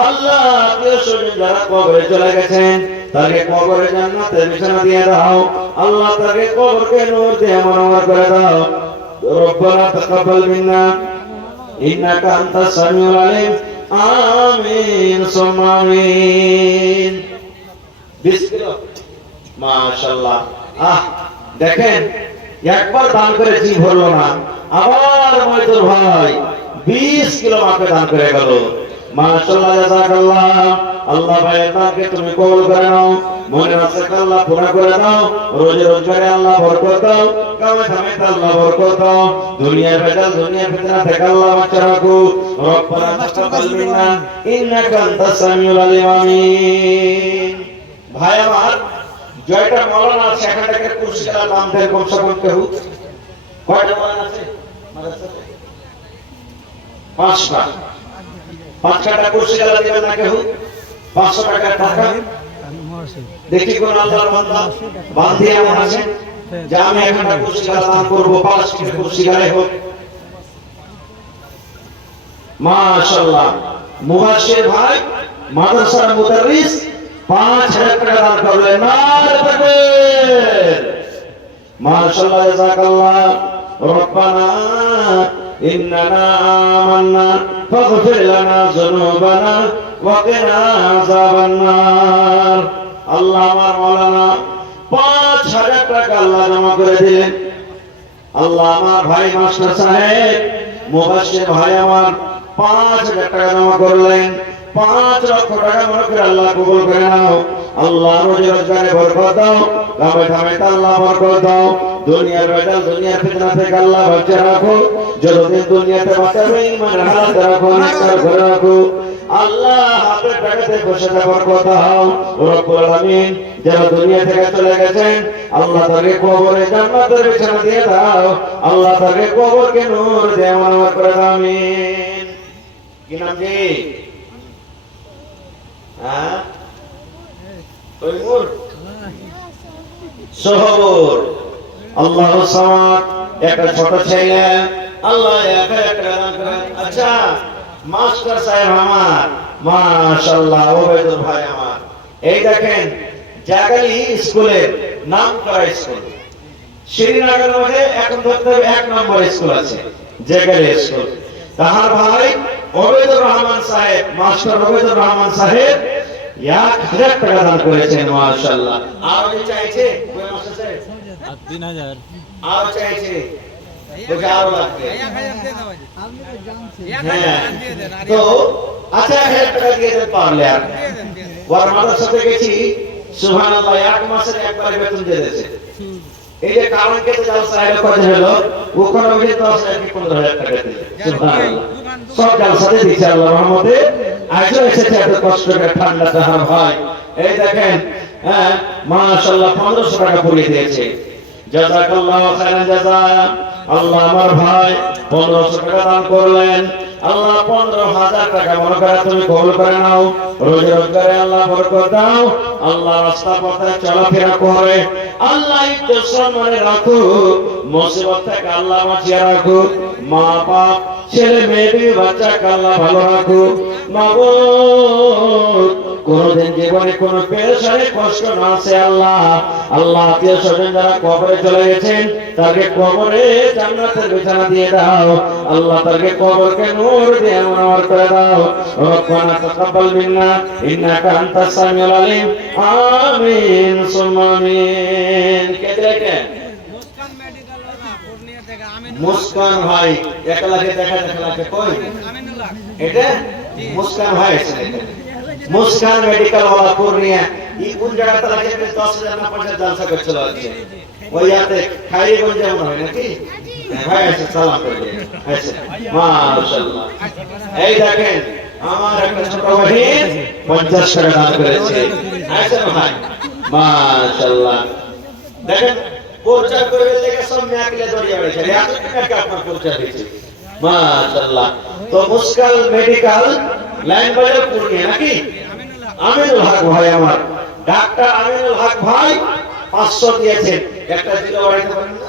আল্লাহ আত্মীয় স্বজন যারা কবরে চলে গেছেন, তাকে কবরে জান্নাতের বিছানা দিয়ে দাও, আল্লাহ তাকে কবরকে নূর দিয়ে মনোহর করে দাও। রব্বানা তাকাব্বাল মিন্না ইন্নাকা আনতাস সামিউল আলিম। আমিন সুম্মা আমিন। বিসমিল্লাহ। মাশাআল্লাহ, দেখেন একবার দান করে জি ভরলো না, আবার মহিদুর ভাই 20 কিলো মাকে দান করে গেল। মাশাআল্লাহ, জাযাকাল্লাহ। আল্লাহ ভাইয়ের দানকে তুমি কবুল করে নাও, মনের আশাকে আল্লাহ পুরা করে দাও, রোজি রোজগারে আল্লাহ বরকত দাও, কামে কামাইতে আল্লাহ বরকত দাও, দুনিয়ার ভেজাল দুনিয়ার ফিতনা থেকে আল্লাহ বাঁচিয়ে রাখো। রব্বানা তাকাব্বাল মিন্না ইন্নাকা আনতাস সামিউল আলিম। আমিন। ভাই আমার জয়টা মাওলানা আছে, এখানটাকে কুরসি দ্বারা দাম দেয় কমসে কম কেউ কয়টা মাওলানা আছে? 5টা। 5টা কুরসি দ্বারা দিবেন না কেউ? 500 টাকার টাকা দেখি কোন আল্লাহর বান্দা বাঁধি এমন আছে যে আমি এখানটা কুরসি দ্বারা দান করবো, 5টা কুরসি দ্বারাই হোক। মাশাআল্লাহ, মুবাশশির ভাই মাদ্রাসার মুদাররিস 5000 টাকা দান করলেন। নারে তাকবীর। মাশাআল্লাহ, জাযাকাল্লাহ। রব্বানা ইন্নানা আমান্না ফাগফির লানা যুনুবানা ওয়া কিনা আযাবান নার। আল্লাহ আমার মাওলানা 5000 টাকা আল্লাহ জমা করে দিলেন। আল্লাহ আমার ভাই মাস্টার সাহেব মুবাশশির ভাই আমার 5,000 টাকা জমা করলেন, 5 লক্ষ টাকা মনে করে আল্লাহ কবুল করে নাও। আল্লাহ রুজি রোজগারে বরকত দাও, কামে কামে আল্লাহ বরকত দাও, দুনিয়ার বেজাল দুনিয়ার ফিতনা থেকে আল্লাহ বাঁচিয়ে রাখো, যতদিন দুনিয়াতে বাঁচাবে ঈমান হালাতে রাখো, নেককার করে রাখো। আল্লাহ হাতের টাকাতে বসে বরকত দাও রব্বুল আলামিন। যারা দুনিয়া থেকে চলে গেছেন আল্লাহ তাকে কবরে জান্নাতের বিছানা দিয়ে দাও, আল্লাহ তাকে কবরকে নূর দিয়ে মানব করে দাও, আমিন। কি নাম কি? হ্যাঁ, তৈমুর সোহবুর। আল্লাহু সামাদ। একটা ছোট ছেলে, আল্লাহ একা একা দান করেন। আচ্ছা, মাস্টার সাহেব আমার, মাশাআল্লাহ, ওবেদুল ভাই আমার, এই দেখেন জাগালি স্কুলের নাম করা স্কুল, শ্রীনগরের মধ্যে এখন ধরতে 1 নম্বর স্কুল আছে, জাগালি স্কুল। তাহার ভাই ওবেদুর রহমান সাহেব, মাস্টার ওবেদুর রহমান সাহেব 1000 টাকা দান করেছেন, মাশাআল্লাহ। আর কি চাইছে ওই মাস্টার সাহেব? 3000। আর চাইছে ওকে আরো লাগবে। তো আচ্ছা 1000 টাকা দিয়ে দেন পারলে। আর ওর মাদ্রাসাতে গেছি, সুবহানাল্লাহ, 1 মাসের একবার বেতন দিয়ে দিয়েছে। এই যে কারণকে তো জালসা হলো, কত হলো, ওখানে ওই 10,000 কি 15,000 টাকা দিল, সুবহানাল্লাহ। সব জালসাতে দিচ্ছে আল্লাহর রহমতে। আজও এসেছে এত কষ্ট করে ঠান্ডা তাহার ভাই, এই দেখেন, হ্যাঁ মাশাআল্লাহ 1500 টাকা পুড়িয়ে দিয়েছে। জাযাকাল্লাহু খাইরান জাযা। আল্লাহ আমার ভাই 1500 টাকা দান করলেন, আল্লাহ 15,000 টাকা মনে করে তুমি কবুল করে নাও, রোজি রোজগারে আল্লাহ বরকত দাও, আল্লাহ রাস্তা পথে চলাফেরা করে আল্লাহ ইজ্জত সম্মানে রাখো, মুসিবত থেকে আল্লাহ বাঁচিয়ে রাখো, মা বাপ ছেলে মেয়ে বাচ্চাকে আল্লাহ ভালো রাখো। মাবুদ, কোনদিন জীবনে কোনো পেরেশানি কষ্ট না আসে আল্লাহ। আল্লাহ আত্মীয় স্বজন যারা কবরে চলে গেছেন তাকে কবরে জান্নাতের বিছানা দিয়ে দাও, আল্লাহ তাকে কবরকে নূর দিয়ে মুনওয়ার করে দাও। রব্বানা তাকাব্বাল মিন্না ইন্নাকা আনতাস সামিউল আলিম। আমিন সুম্মা আমিন। কে দেখে? মুস্কান ভাই, একলাকে দেখা দেখলাকে কই এটা মুস্কান ভাই আছে। মুস্কান মেডিকেল ওয়ালা পূর্ণিয়া এই কোন জায়গাতে লাগে? 10,000 না 50,000 জালসা করছিল আজকে ওই ইয়াতে খাইরিগঞ্জে মনে হয় নাকি? ভাই আছে, সালাম করে দিন। আচ্ছা মাশাআল্লাহ। এই দেখেন আমার একটা ছোট ভাই 50 টাকা দান করেছে। আচ্ছা ভাই মাশাআল্লাহ। দেখেন প্রচার করে লেগে সব মেয়াকলে দড়িয়ে বেড়েছে, এত টাকা আপনার প্রচার দিয়েছে, মাশাআল্লাহ। তো মুস্কান মেডিকেল লাইন বাজার পূর্ণিয়া নাকি? আমিনুল হক ভাই আমার, ডাক্তার আমিনুল হক ভাই 500 দিয়েছেন। একটা দিলে বাড়াইতে পারেন না?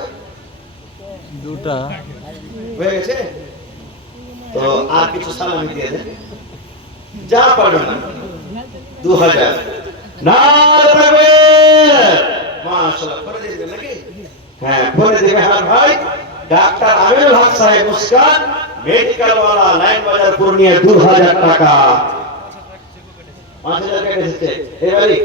দুটা হয়ে গেছে তো আর কিছু সালামি দিয়ে দেন, যা পারবেন না। 2000 না থাকবে, মাশাআল্লাহ। করে দিবেন নাকি? হ্যাঁ করে দিবে। হ্যাঁ ভাই, ডাক্তার আমিনুল হক সাহেব মুস্কান মেডিকেল ওয়ালা লাইন বাজার পূর্ণিয়া 2000 টাকা। 5000 টাকা এসেছে এবারে,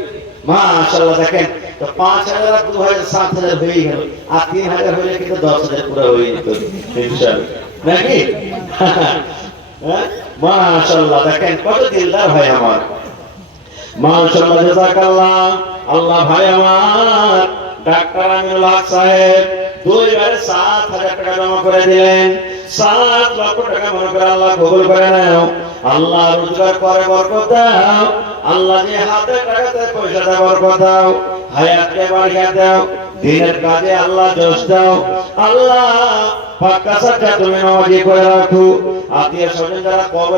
মাশাআল্লাহ। দেখেন তো 5000 আর 2000 7000 হয়ে গেল, আর 3000 হলে কিন্তু 10,000 পুরো হয়ে যেত ইনশাআল্লাহ নাকি? হ্যাঁ মাশাআল্লাহ। দেখেন কত দিলদার ভাই আমার, মাশাআল্লাহ, জাযাকাল্লাহ। আল্লাহ ভাই আমার ডাক্তার আমিনুল হক সাহেব 2 বারে 7,000 টাকা জমা করে দিলেন। 7 লক্ষ টাকা মনে করে আল্লাহ কবুল করে নাও, আল্লাহ রোজগার করে বরকত দাও, আল্লাহ যে হাতে টাকাতে পয়সাতে বরকত দাও, হায়াতকে বাড়িয়ে দাও, দিনের কাজে আল্লাহ জোশ দাও, আল্লাহ পাক্কা সাচ্চা তুমি নামাজি করে রাখো। আত্মীয় স্বজন যারা কবরে